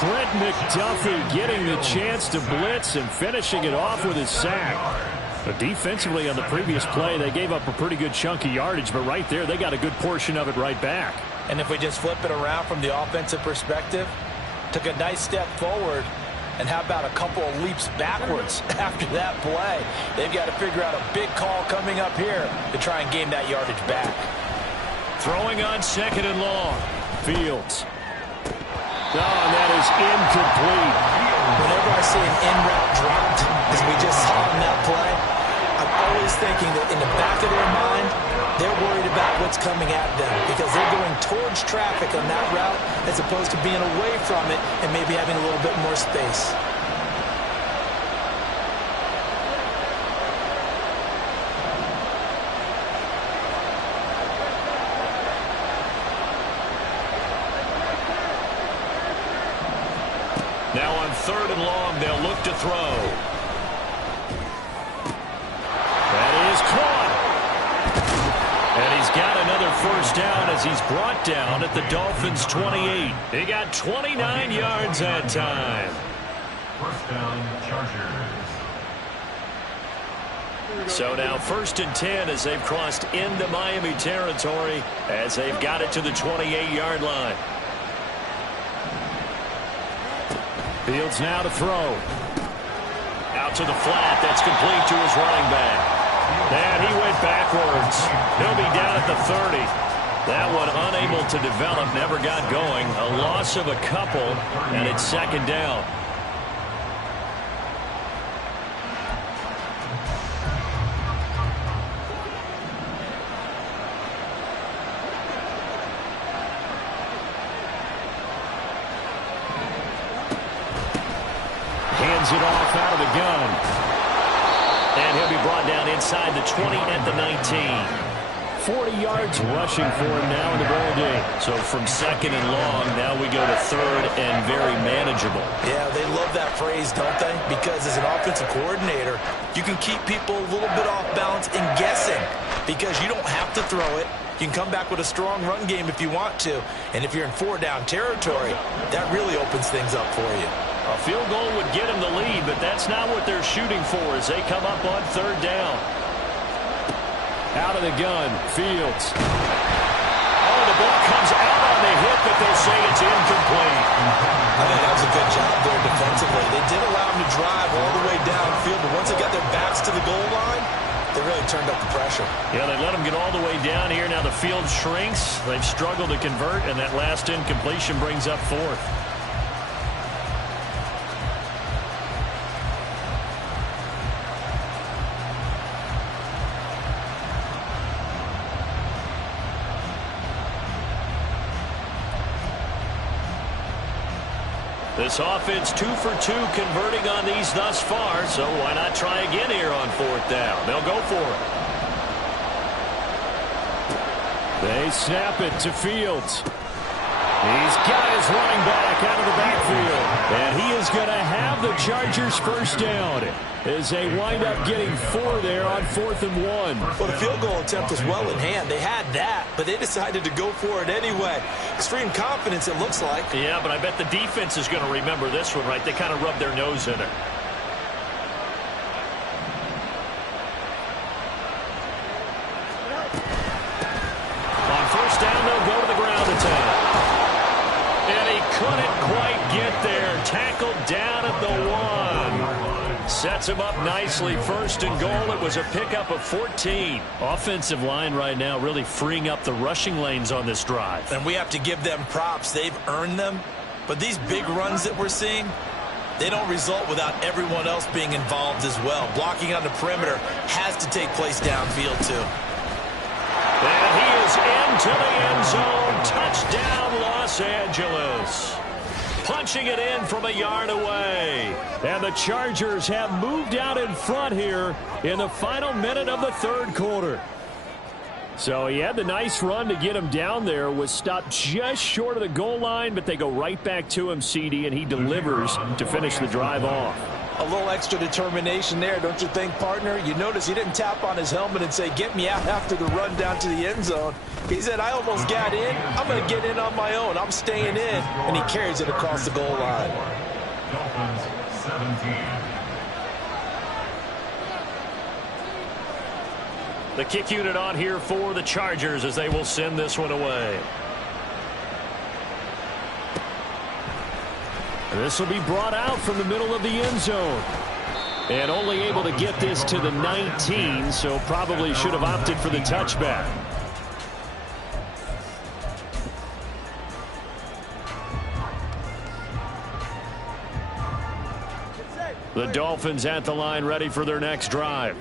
Trent McDuffie getting the chance to blitz and finishing it off with his sack. But defensively on the previous play, they gave up a pretty good chunk of yardage, but right there, they got a good portion of it right back. And if we just flip it around from the offensive perspective, took a nice step forward, and how about a couple of leaps backwards after that play? They've got to figure out a big call coming up here to try and gain that yardage back. Throwing on 2nd and long. Fields. Oh, and that is incomplete. Whenever I see an in-route dropped, as we just saw in that play, I'm always thinking that in the back of their mind, they're worried about what's coming at them because they're going towards traffic on that route as opposed to being away from it and maybe having a little bit more space. Now on 3rd and long, they'll look to throw. That is caught. And he's got another first down as he's brought down at the Dolphins' 28. He got 29 yards that time. First down, Chargers. So now 1st and 10 as they've crossed into Miami territory as they've got it to the 28-yard line. Fields now to throw. Out to the flat. That's complete to his running back. And he went backwards. He'll be down at the 30. That one unable to develop, never got going. A loss of a couple, and it's 2nd down. Hands it off out of the gun. And he'll be brought down inside the 20 at the 19. 40 yards rushing for him now in the ball game. So from 2nd and long, now we go to 3rd and very manageable. Yeah, they love that phrase, don't they? Because as an offensive coordinator, you can keep people a little bit off balance and guessing because you don't have to throw it. You can come back with a strong run game if you want to. And if you're in 4-down territory, that really opens things up for you. A field goal would get them the lead, but that's not what they're shooting for as they come up on 3rd down. Out of the gun, Fields. Oh, the ball comes out on the hit, but they'll say it's incomplete. I think that was a good job there defensively. They did allow them to drive all the way downfield, but once they got their backs to the goal line, they really turned up the pressure. Yeah, they let them get all the way down here. Now the field shrinks. They've struggled to convert, and that last incompletion brings up 4th. This offense 2 for 2 converting on these thus far, so why not try again here on 4th down? They'll go for it. They snap it to Fields. He's got his running back out of the backfield. And he is going to have the Chargers first down as they wind up getting 4 there on 4th and 1. Well, the field goal attempt was well in hand. They had that, but they decided to go for it anyway. Extreme confidence, it looks like. Yeah, but I bet the defense is going to remember this one, right? They kind of rubbed their nose in it. On 1st down, they'll go to the ground attack. And he couldn't quite get there. Tackled down at the 1. Sets him up nicely. 1st and goal. It was a pickup of 14. Offensive line right now really freeing up the rushing lanes on this drive. And we have to give them props. They've earned them. But these big runs that we're seeing, they don't result without everyone else being involved as well. Blocking on the perimeter has to take place downfield too. And he is into the end zone. Touchdown, Los Angeles. Punching it in from a yard away. And the Chargers have moved out in front here in the final minute of the 3rd quarter. So he had the nice run to get him down there. Was stopped just short of the goal line, but they go right back to him, CD, and he delivers to finish the drive off. A little extra determination there, don't you think, partner? You notice he didn't tap on his helmet and say, get me out after the run down to the end zone. He said, I almost got in. I'm going to get in on my own. I'm staying in. And he carries it across the goal line. Dolphins 17. The kick unit on here for the Chargers as they will send this one away. This will be brought out from the middle of the end zone. And only able to get this to the 19, so probably should have opted for the touchback. The Dolphins at the line ready for their next drive.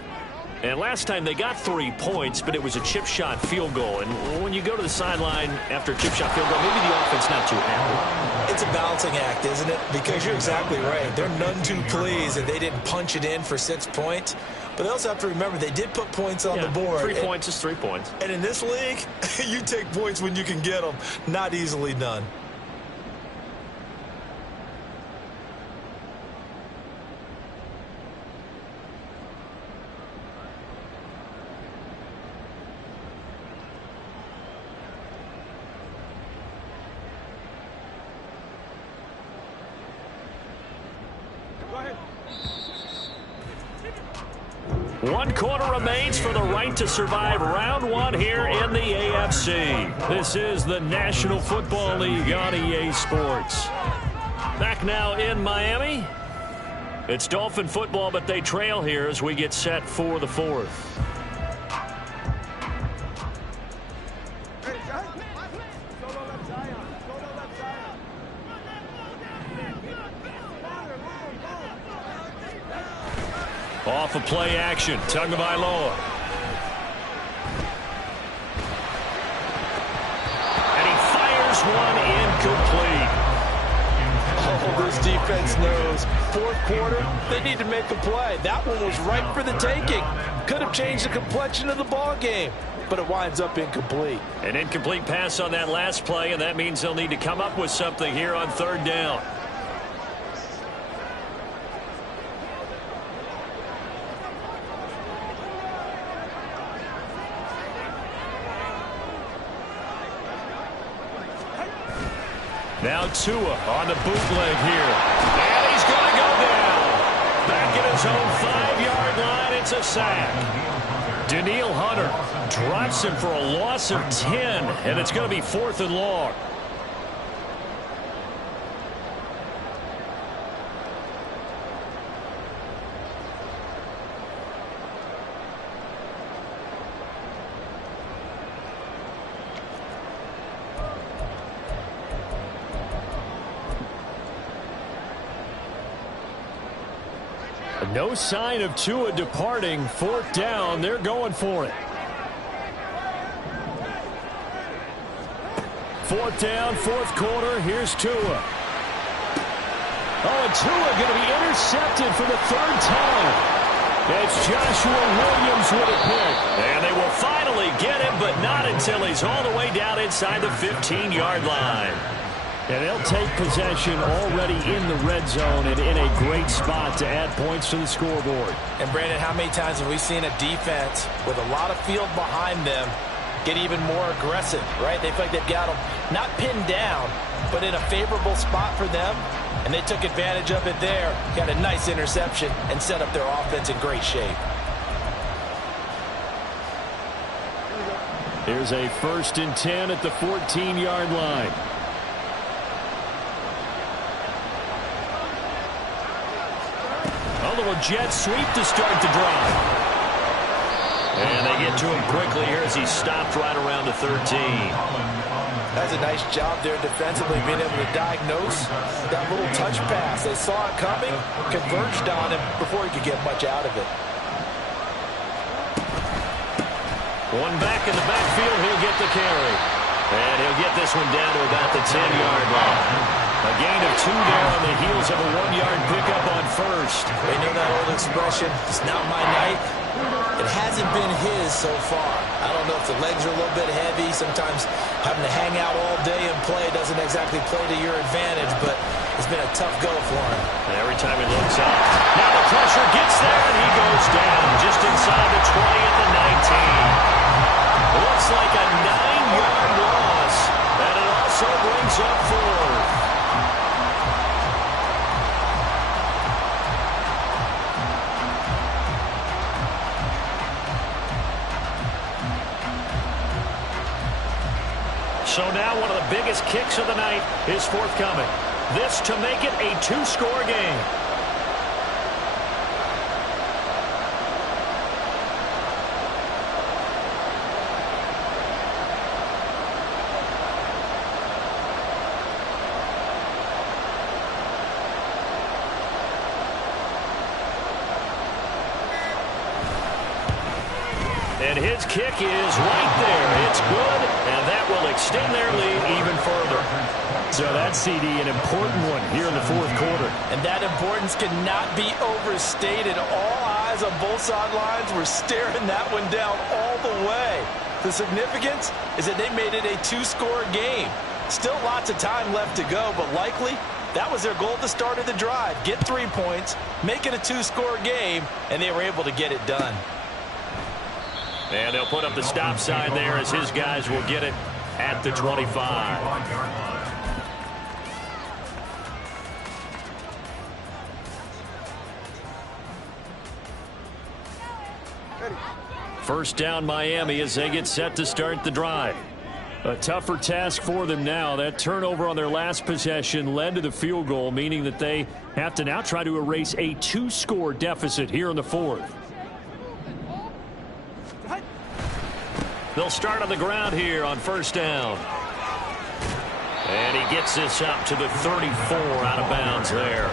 And last time they got 3 points, but it was a chip shot field goal. And when you go to the sideline after a chip shot field goal, maybe the offense not too happy. It's a balancing act, isn't it? Because you're exactly right. They're none too pleased that they didn't punch it in for 6 points. But they also have to remember they did put points on the board. 3 points is 3 points. And in this league, you take points when you can get them. Not easily done. One quarter remains for the right to survive round 1 here in the AFC. This is the National Football League on EA Sports. Back now in Miami. It's Dolphin football, but they trail here as we get set for the 4th. Off of play action, Tagovailoa. And he fires one incomplete. Oh, this defense knows. 4th quarter, they need to make a play. That one was ripe for the taking. Could have changed the complexion of the ball game, but it winds up incomplete. An incomplete pass on that last play, and that means they'll need to come up with something here on 3rd down. Now Tua on the bootleg here. And he's going to go down. Back at his own 5-yard line, it's a sack. Danielle Hunter drops him for a loss of 10, and it's going to be 4th and long. No sign of Tua departing. 4th down. They're going for it. 4th down, 4th quarter. Here's Tua. Oh, and Tua going to be intercepted for the third time. It's Joshua Williams with a pick. And they will finally get him, but not until he's all the way down inside the 15-yard line. And they'll take possession already in the red zone and in a great spot to add points to the scoreboard. And, Brandon, how many times have we seen a defense with a lot of field behind them get even more aggressive, right? They feel like they've got them not pinned down, but in a favorable spot for them. And they took advantage of it there, got a nice interception, and set up their offense in great shape. Here's a 1st and 10 at the 14-yard line. A little jet sweep to start the drive. And they get to him quickly here as he stopped right around the 13. That's a nice job there defensively, being able to diagnose that little touch pass. They saw it coming, converged on him before he could get much out of it. One back in the backfield, he'll get the carry. And he'll get this one down to about the 10-yard line. A gain of 2 there on the heels of a 1-yard pickup on first. They know that old expression, it's not my night. It hasn't been his so far. I don't know if the legs are a little bit heavy. Sometimes having to hang out all day and play doesn't exactly play to your advantage, but it's been a tough go for him. And every time he looks up, now the pressure gets there, and he goes down just inside the 20 at the 19. Looks like a 9-yard loss, and it also brings up 4th. So now one of the biggest kicks of the night is forthcoming. This to make it a 2-score game. And his kick is right there. It's good, and that will extend their lead even further. So that CD, an important one here in the 4th quarter. And that importance cannot be overstated. All eyes on both sidelines were staring that one down all the way. The significance is that they made it a 2-score game. Still lots of time left to go, but likely that was their goal at the start of the drive. Get 3 points, make it a 2-score game, and they were able to get it done. And they'll put up the stop sign there as his guys will get it at the 25. First down Miami as they get set to start the drive. A tougher task for them now. That turnover on their last possession led to the field goal, meaning that they have to now try to erase a 2-score deficit here in the 4th. They'll start on the ground here on first down. And he gets this up to the 34 out of bounds there.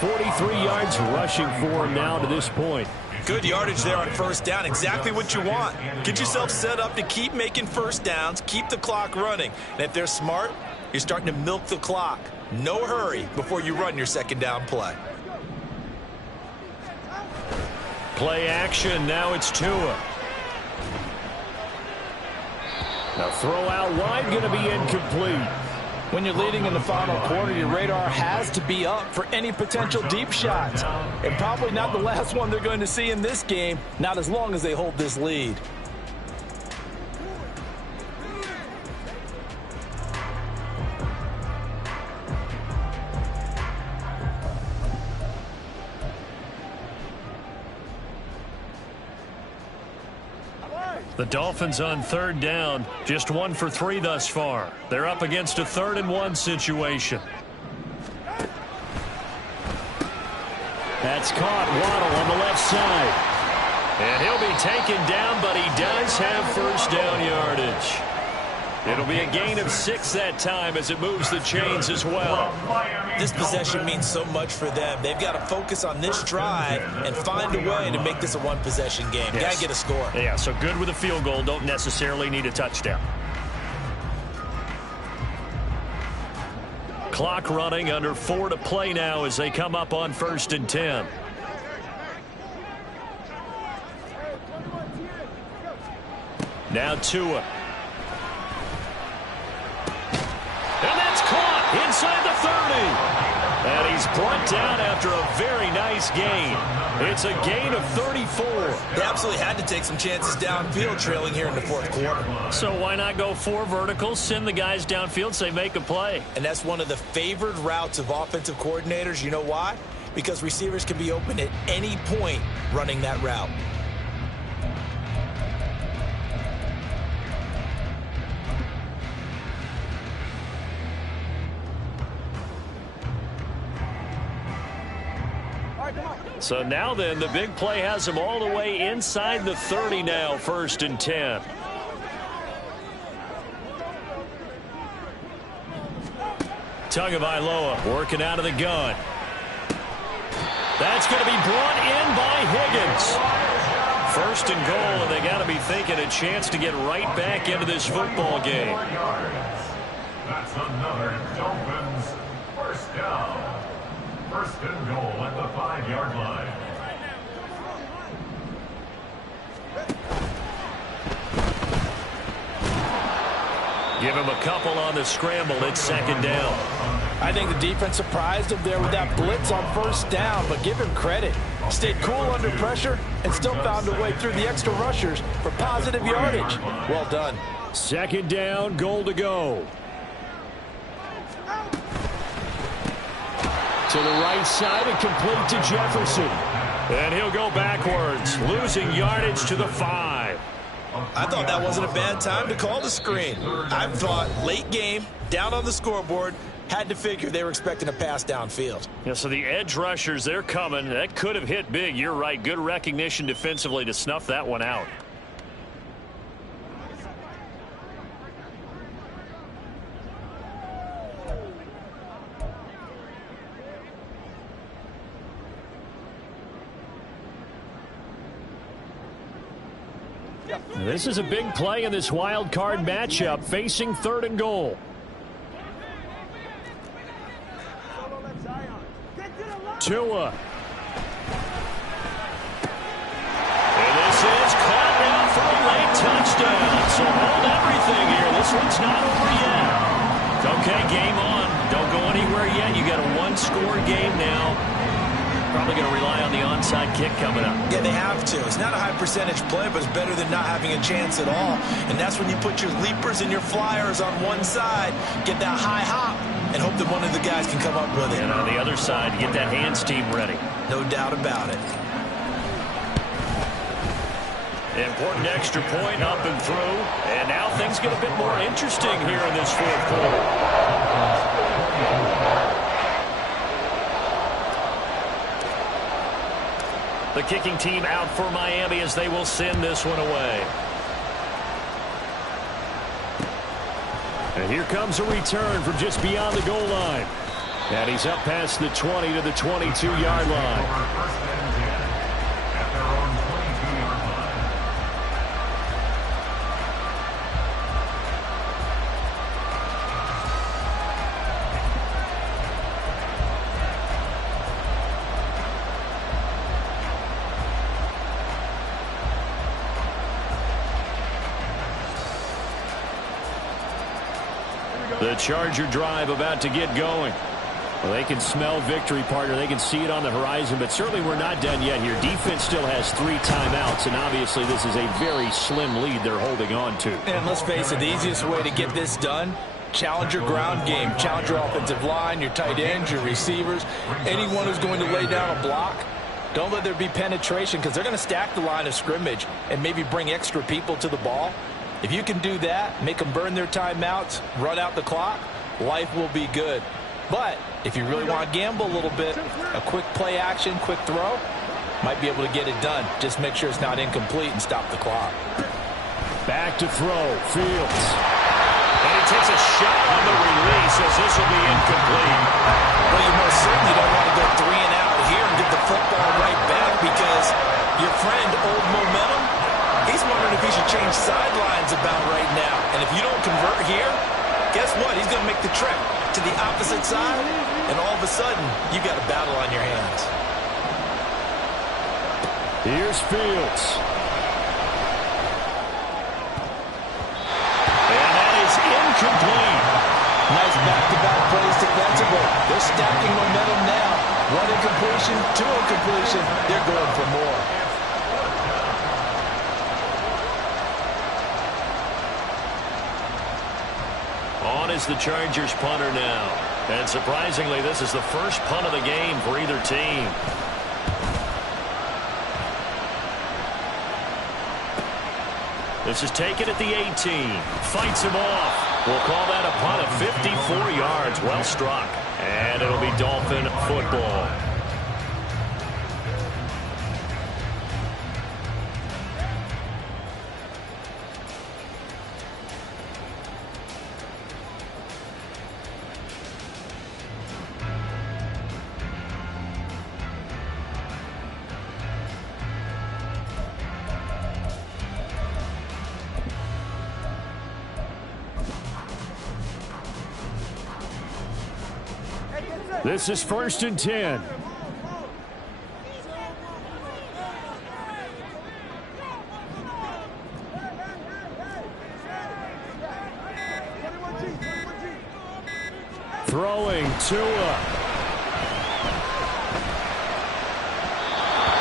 43 yards rushing for him now to this point. Good yardage there on first down. Exactly what you want. Get yourself set up to keep making first downs, keep the clock running. And if they're smart, you're starting to milk the clock. No hurry before you run your second down play. Play action. Now it's Tua. Now throw out wide, going to be incomplete. When you're leading in the final quarter, your radar has to be up for any potential deep shots. And probably not the last one they're going to see in this game, not as long as they hold this lead. The Dolphins on third down, just 1 for 3 thus far. They're up against a 3rd and 1 situation. That's caught. Waddle on the left side. And he'll be taken down, but he does have first down yardage. It'll be a gain of 6 that time as it moves the chains as well. This possession means so much for them. They've got to focus on this drive and find a way to make this a 1-possession game. Yes. Got to get a score. Yeah, so good with a field goal. Don't necessarily need a touchdown. clock running, under 4 to play now as they come up on 1st and 10. Now Tua. And that's caught inside the 30. And he's brought down after a very nice gain. It's a gain of 34. They absolutely had to take some chances downfield trailing here in the 4th quarter. So why not go 4 verticals, send the guys downfield, say make a play? And that's one of the favored routes of offensive coordinators. You know why? Because receivers can be open at any point running that route. So now then, the big play has him all the way inside the 30 now, 1st and 10. Tagovailoa working out of the gun. That's going to be brought in by Higgins. 1st and goal, and they got to be thinking a chance to get right back into this football game. That's another Dolphins 1st down. 1st and goal at the 5-yard line. Give him a couple on the scramble. It's 2nd down. I think the defense surprised him there with that blitz on 1st down, but give him credit. Stayed cool under pressure and still found a way through the extra rushers for positive yardage. Well done. 2nd down, goal to go. To the right side and complete to Jefferson. And he'll go backwards, losing yardage to the 5. I thought that wasn't a bad time to call the screen. I thought late game, down on the scoreboard, had to figure they were expecting a pass downfield. Yeah, so the edge rushers, they're coming. That could have hit big. You're right. Good recognition defensively to snuff that one out. This is a big play in this wild card matchup, facing 3rd and goal. Tua. And this is caught now for a late touchdown. So hold everything here. This one's not over yet. Okay, game on. Don't go anywhere yet. You got a 1-score game now. Probably going to rely on the onside kick coming up. Yeah, they have to. It's not a high percentage play, but it's better than not having a chance at all. And that's when you put your leapers and your flyers on one side, get that high hop, and hope that one of the guys can come up with it. And on the other side, get that hands team ready. No doubt about it. Important extra point up and through. And now things get a bit more interesting here in this 4th quarter. The kicking team out for Miami as they will send this one away. And here comes a return from just beyond the goal line. And he's up past the 20 to the 22-yard line. At their own 22-yard line. The Charger drive about to get going. Well, they can smell victory, partner. They can see it on the horizon, but certainly we're not done yet here. Defense still has 3 timeouts, and obviously this is a very slim lead they're holding on to. And let's face it, the easiest way to get this done, challenge your ground game. Challenge your offensive line, your tight ends, your receivers, anyone who's going to lay down a block. Don't let there be penetration because they're going to stack the line of scrimmage and maybe bring extra people to the ball. If you can do that, make them burn their timeouts, run out the clock, life will be good. But if you really want to gamble a little bit, a quick play action, quick throw, might be able to get it done. Just make sure it's not incomplete and stop the clock. Back to throw, Fields. And he takes a shot on the release as this will be incomplete. Well, you most certainly don't want to go 3 and out here and get the football right back because your friend, Old Momentum, he's wondering if he should change sidelines about right now. And if you don't convert here, guess what? He's going to make the trek to the opposite side, and all of a sudden, you got a battle on your hands. Here's Fields. And that is incomplete. Nice back-to-back plays defensively. They're stacking momentum now. One incompletion, two incompletion. They're going for more. On is the Chargers punter now. And surprisingly, this is the first punt of the game for either team. This is taken at the 18. Fights him off. We'll call that a punt of 54 yards. Well struck. And it'll be Dolphin football. This is 1st and 10. Throwing Tua.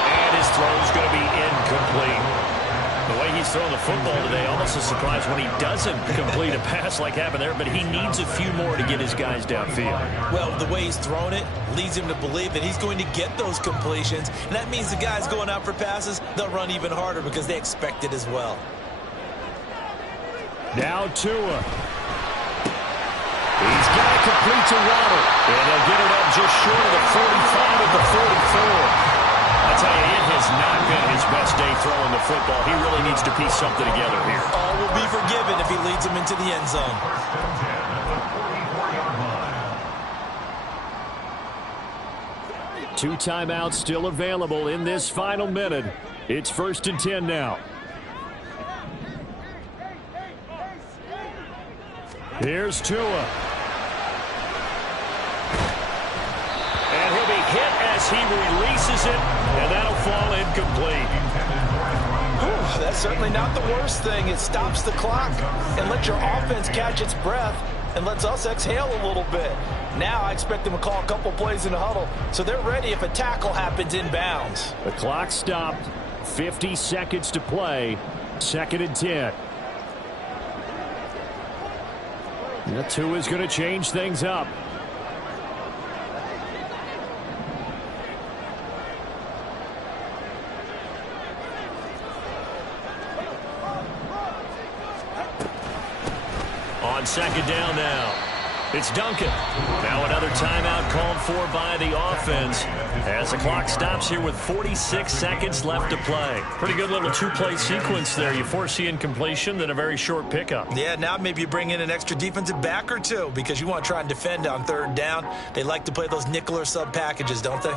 And his throw's going to be incomplete. The way he's throwing the football today, almost a surprise when he doesn't complete a pass like happened there, but he needs a few more to get his guys downfield. Well, the way he's thrown it leads him to believe that he's going to get those completions, and that means the guys going out for passes, they'll run even harder because they expect it as well. Now Tua. He's got to complete to Waddle, and they'll get it up just short of the 45 at the 44. I tell you, it has not been his best day throwing the football. He really needs to piece something together here. All will be forgiven if he leads them into the end zone. Two timeouts still available in this final minute. It's 1st and 10 now. Here's Tua. And he'll be hit as he releases it, and that'll fall incomplete. Whew, that's certainly not the worst thing. It stops the clock and lets your offense catch its breath and lets us exhale a little bit. Now I expect them to call a couple plays in the huddle, so they're ready if a tackle happens inbounds. The clock stopped. 50 seconds to play. 2nd and 10. The Tua's going to change things up. On 2nd down now. It's Duncan. Now another timeout called for by the offense as the clock stops here with 46 seconds left to play. Pretty good little two-play sequence there. You foresee incompletion, then a very short pickup. Yeah, now maybe you bring in an extra defensive back or two because you want to try and defend on 3rd down. They like to play those nickel or sub packages, don't they?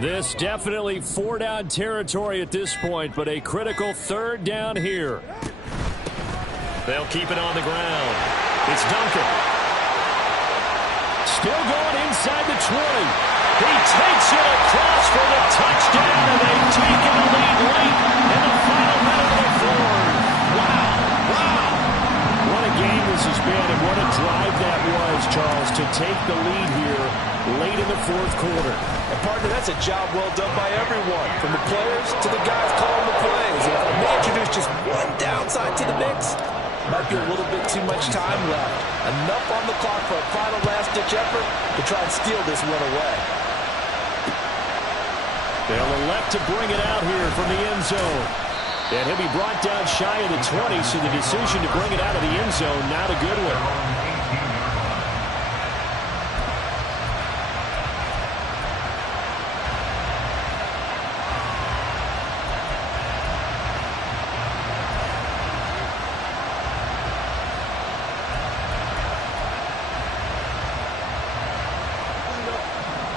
This definitely 4-down territory at this point, but a critical 3rd down here. They'll keep it on the ground. It's Duncan. Still going inside the 20. He takes it across for the touchdown, and they've taken the lead late in the final minute of the 4th. Wow. What a game this has been, and what a drive that was, Charles, to take the lead here late in the 4th quarter. And partner, that's a job well done by everyone, from the players to the guys calling the plays. And if I may introduce just one downside to the mix, might be a little bit too much time left. Enough on the clock for a final last-ditch effort to try and steal this one away. They'll elect to bring it out here from the end zone. And he'll be brought down shy of the 20, so the decision to bring it out of the end zone, not a good one.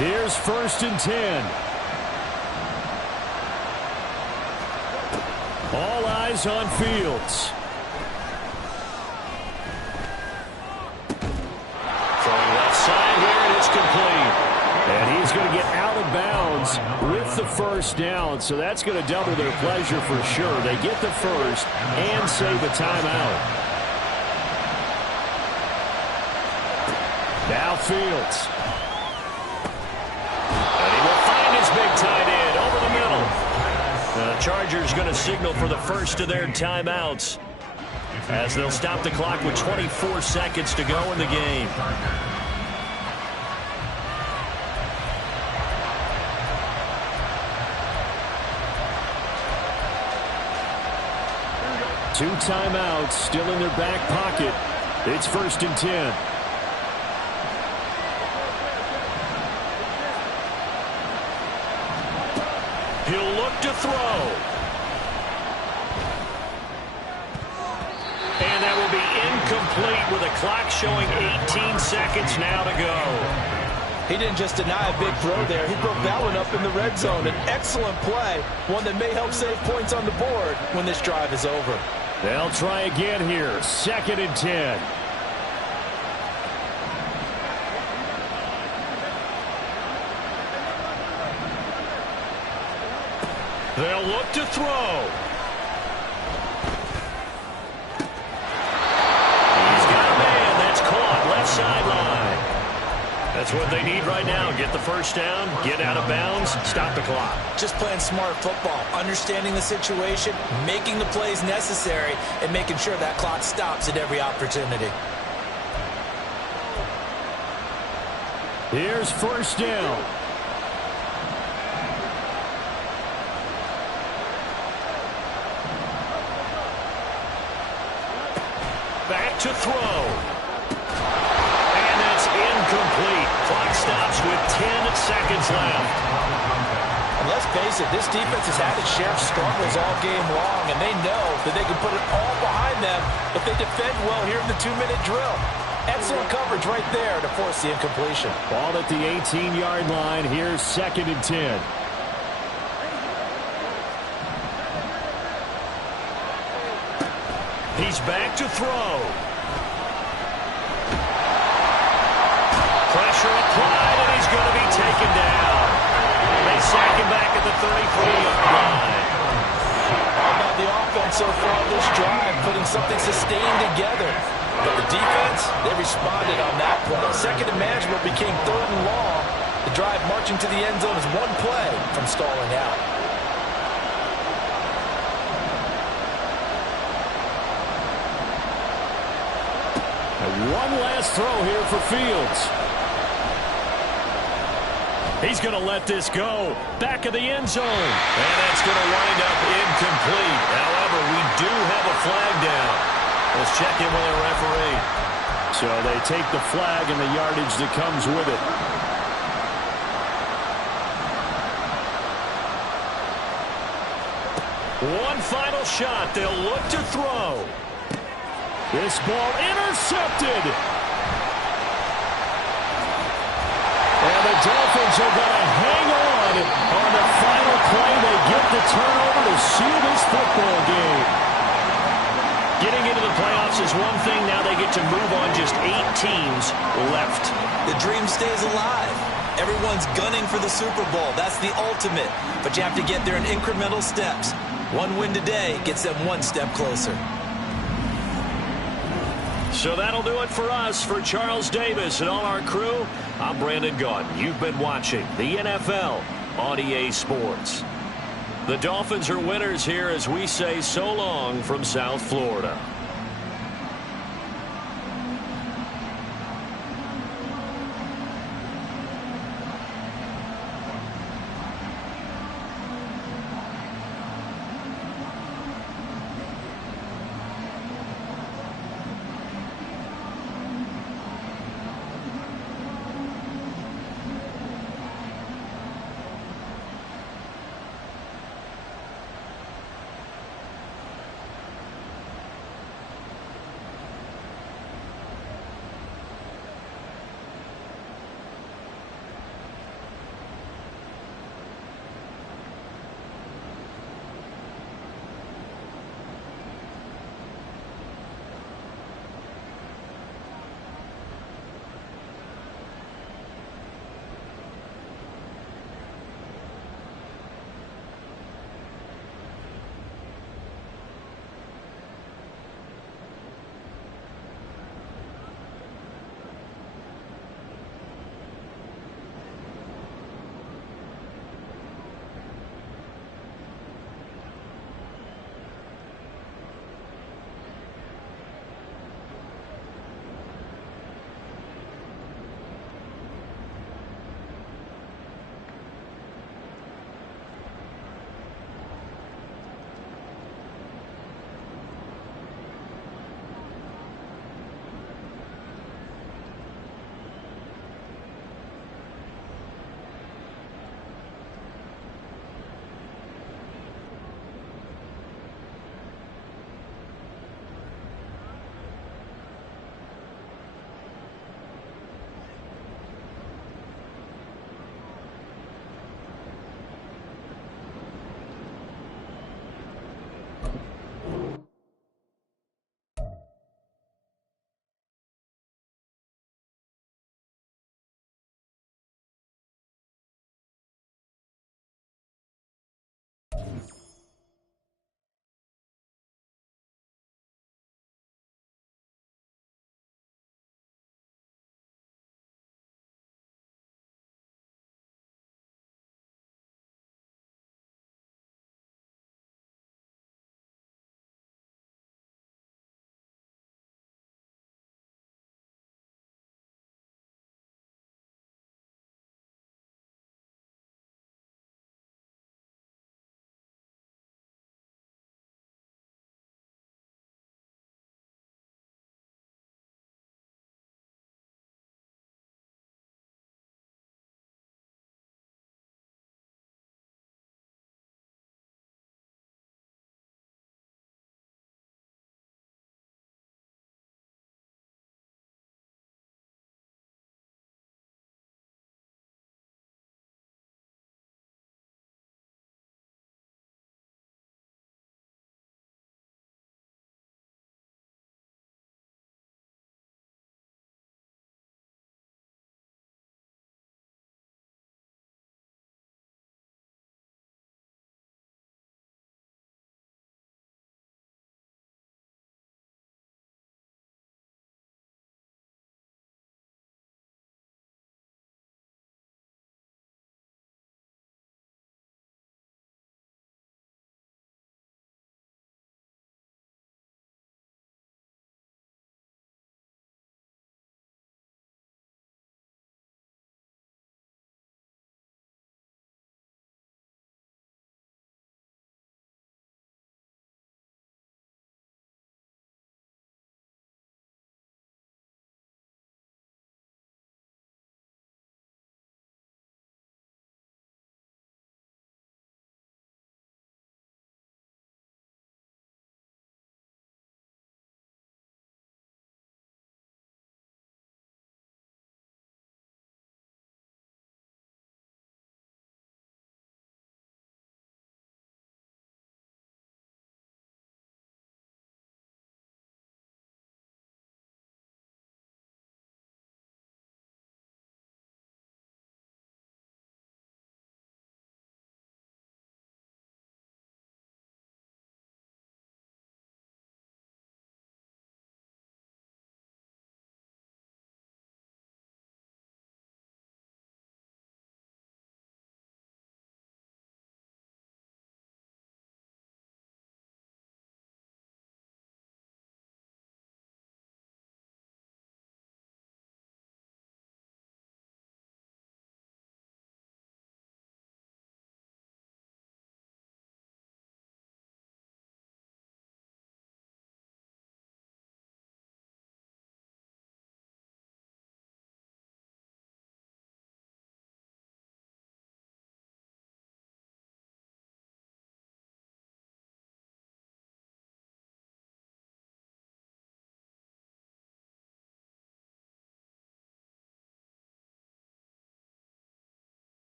Here's 1st and 10. All eyes on Fields. Throwing left side here, and it's complete. And he's going to get out of bounds with the 1st down, so that's going to double their pleasure for sure. They get the 1st and save a timeout. Now Fields. And he will find his big tight end over the middle. The Chargers going to signal for the 1st of their timeouts as they'll stop the clock with 24 seconds to go in the game. Two timeouts still in their back pocket. It's 1st and 10. He'll look to throw. And that will be incomplete with a clock showing 18 seconds now to go. He didn't just deny a big throw there. He broke that one up in the red zone. An excellent play. One that may help save points on the board when this drive is over. They'll try again here. 2nd and 10. They'll look to throw. He's got a man. That's caught. Left sideline. That's what they need right now. Get the 1st down, get out of bounds, stop the clock. Just playing smart football, understanding the situation, making the plays necessary, and making sure that clock stops at every opportunity. Here's 1st down. Back to throw. And that's incomplete. Clock stops with 10 seconds left. And let's face it, this defense has had its share of struggles all game long, and they know that they can put it all behind them if they defend well here in the 2-minute drill. Excellent coverage right there to force the incompletion. Ball at the 18-yard line. Here's 2nd and 10. He's back to throw. Pressure applied, and he's going to be taken down. They sack him back at the 33-yard line. How about the offense so far this drive, putting something sustained together? But the defense, they responded on that play. 2nd and manageable became 3rd and long. The drive marching to the end zone is one play from stalling out. One last throw here for Fields. He's going to let this go. Back of the end zone. And that's going to wind up incomplete. However, we do have a flag down. Let's check in with the referee. So they take the flag and the yardage that comes with it. One final shot. They'll look to throw. This ball intercepted. And the Dolphins are going to hang on the final play. They get the turnover to seal this football game. Getting into the playoffs is one thing. Now they get to move on. Just 8 teams left. The dream stays alive. Everyone's gunning for the Super Bowl. That's the ultimate. But you have to get there in incremental steps. One win today gets them one step closer. So that'll do it for us. For Charles Davis and all our crew, I'm Brandon Gaudin. You've been watching the NFL on EA Sports. The Dolphins are winners here as we say so long from South Florida.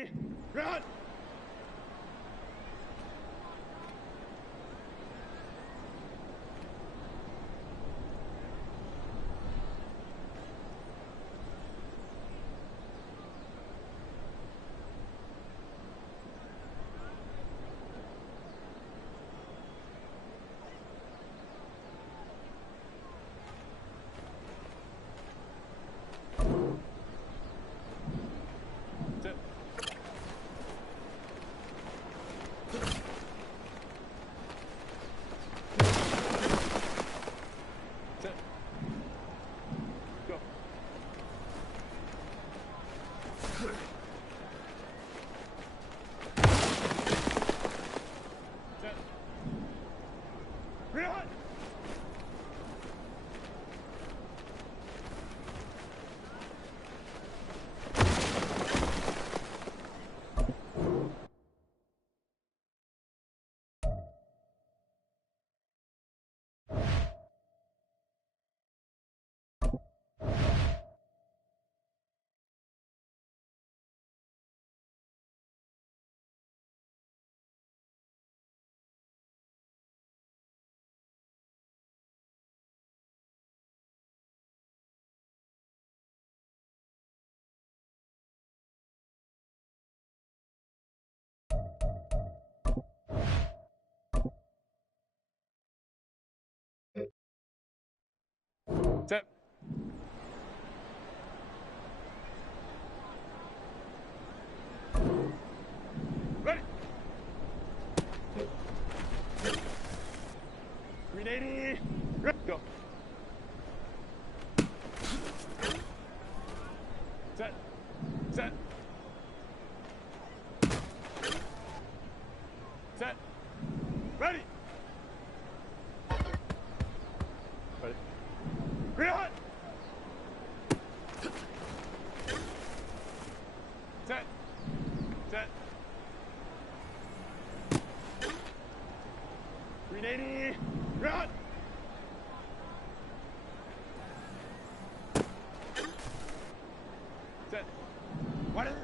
Ready, run! Set. Ready. 380. Go. Set. Set. Set. Ready. Ready. Ready. Set. Set. 380. Run. Set. What is it?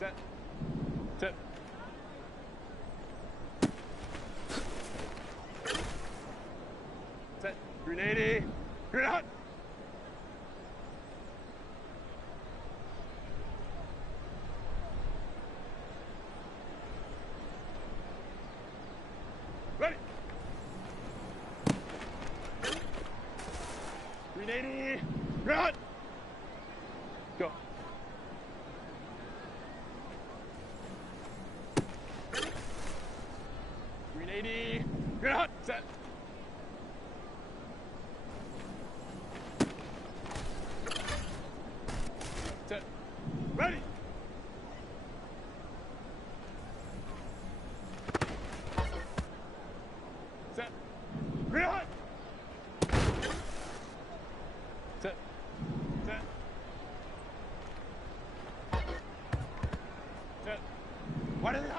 Set. Set. Set. 380. Run. Ready. 380. Run. Go. Run. Set. Set. Ready. Set. Run. Set. Set. Set. What is it?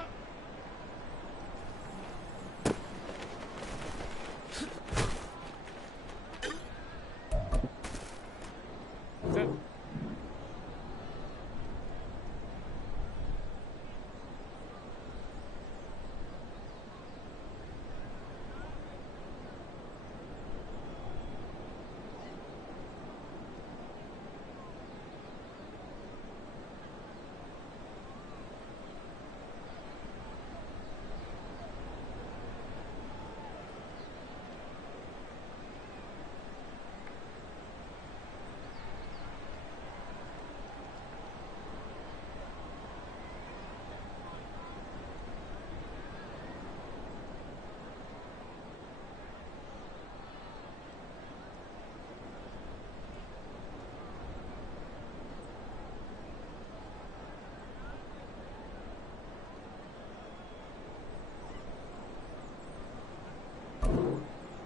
Set.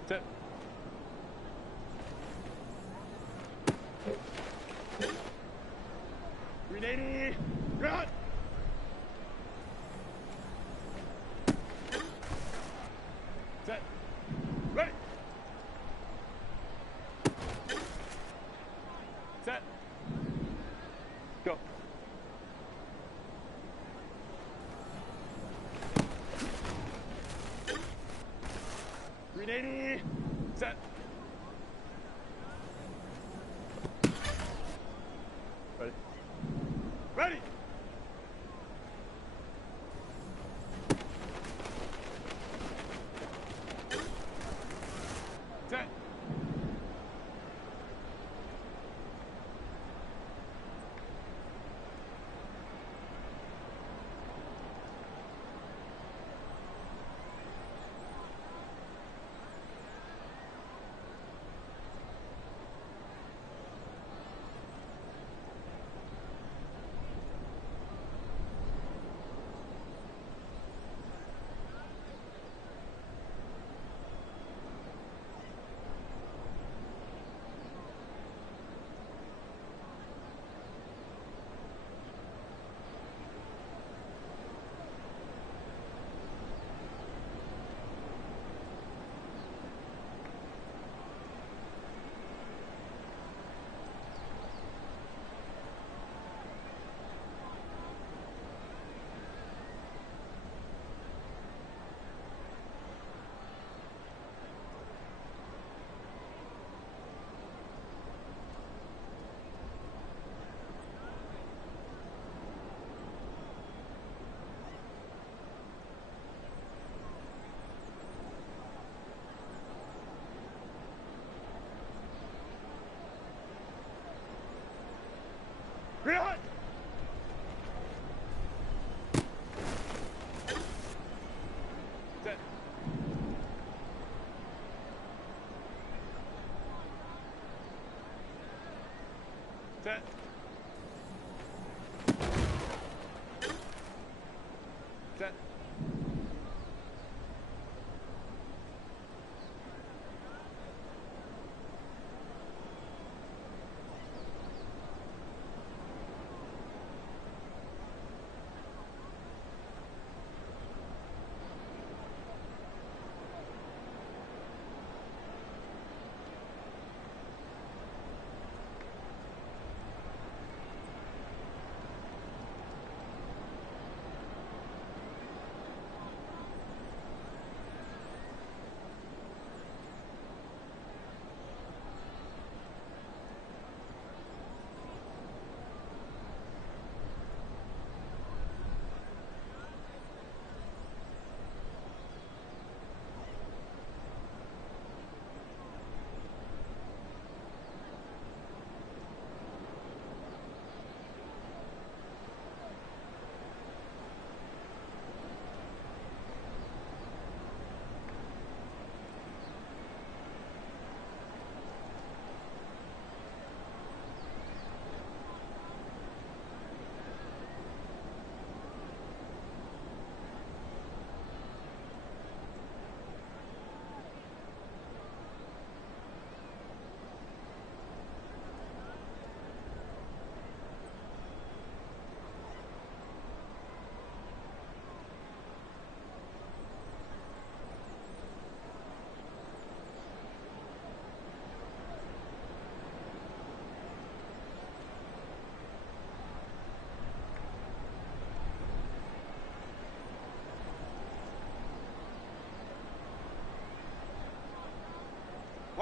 Set. Ready. Run. Set. Ready.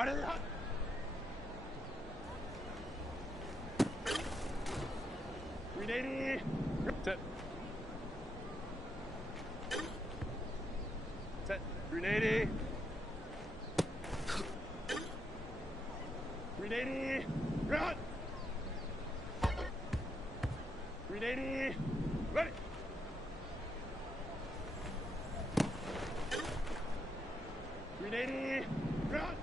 380. Set. Set. 380. 380. Run. 380. Ready. 380. Run.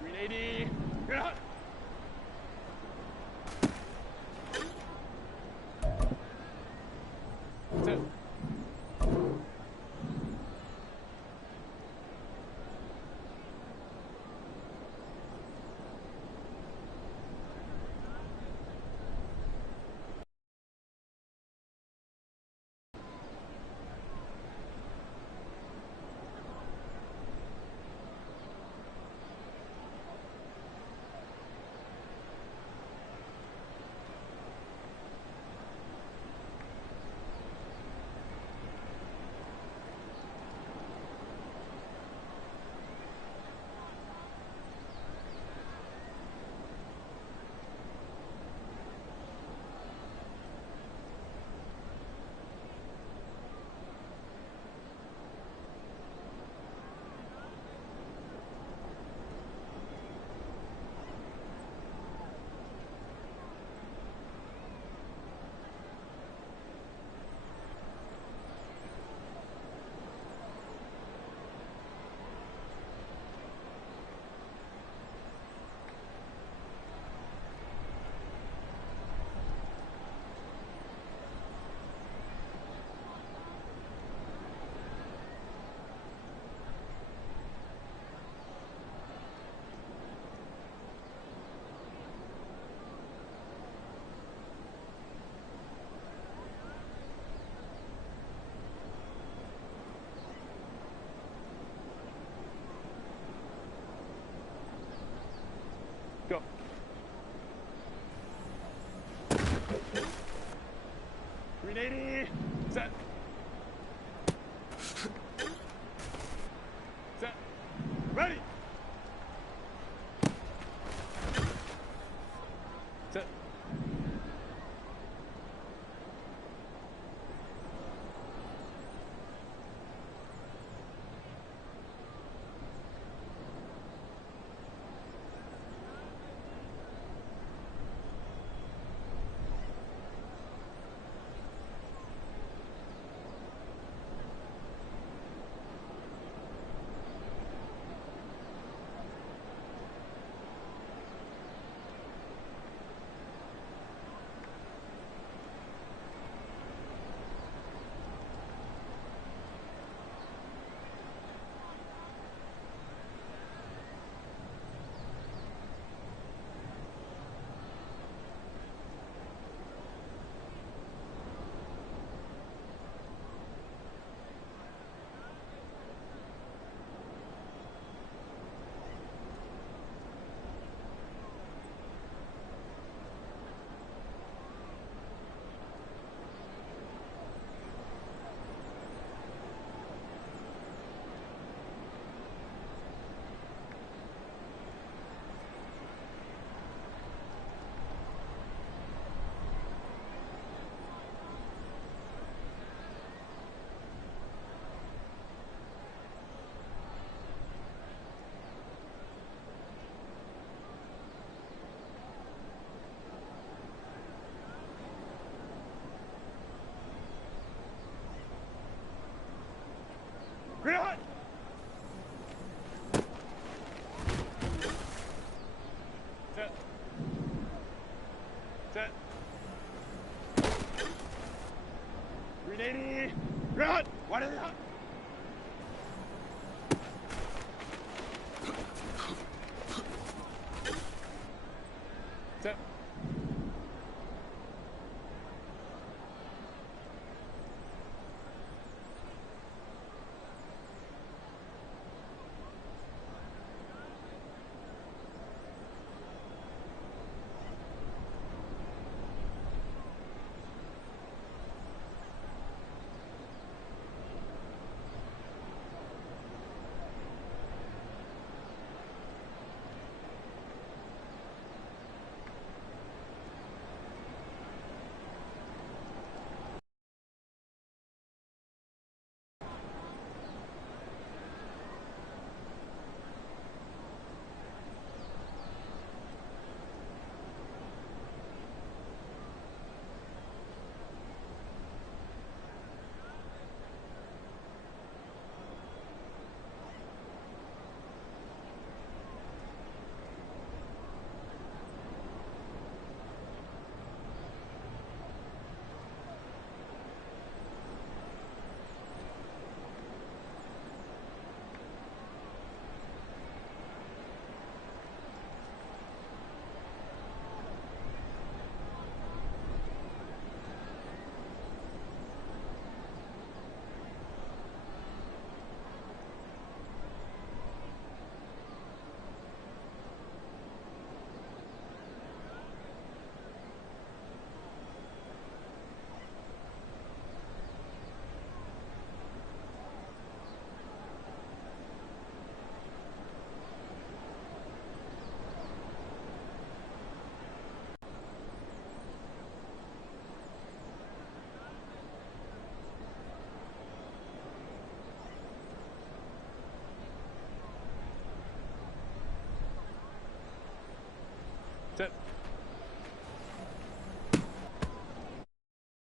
380. Run. Set. Go. 380. Set. Set. Ready. Set. Run. Set. Set. 380. Run. What is it? Set. Set.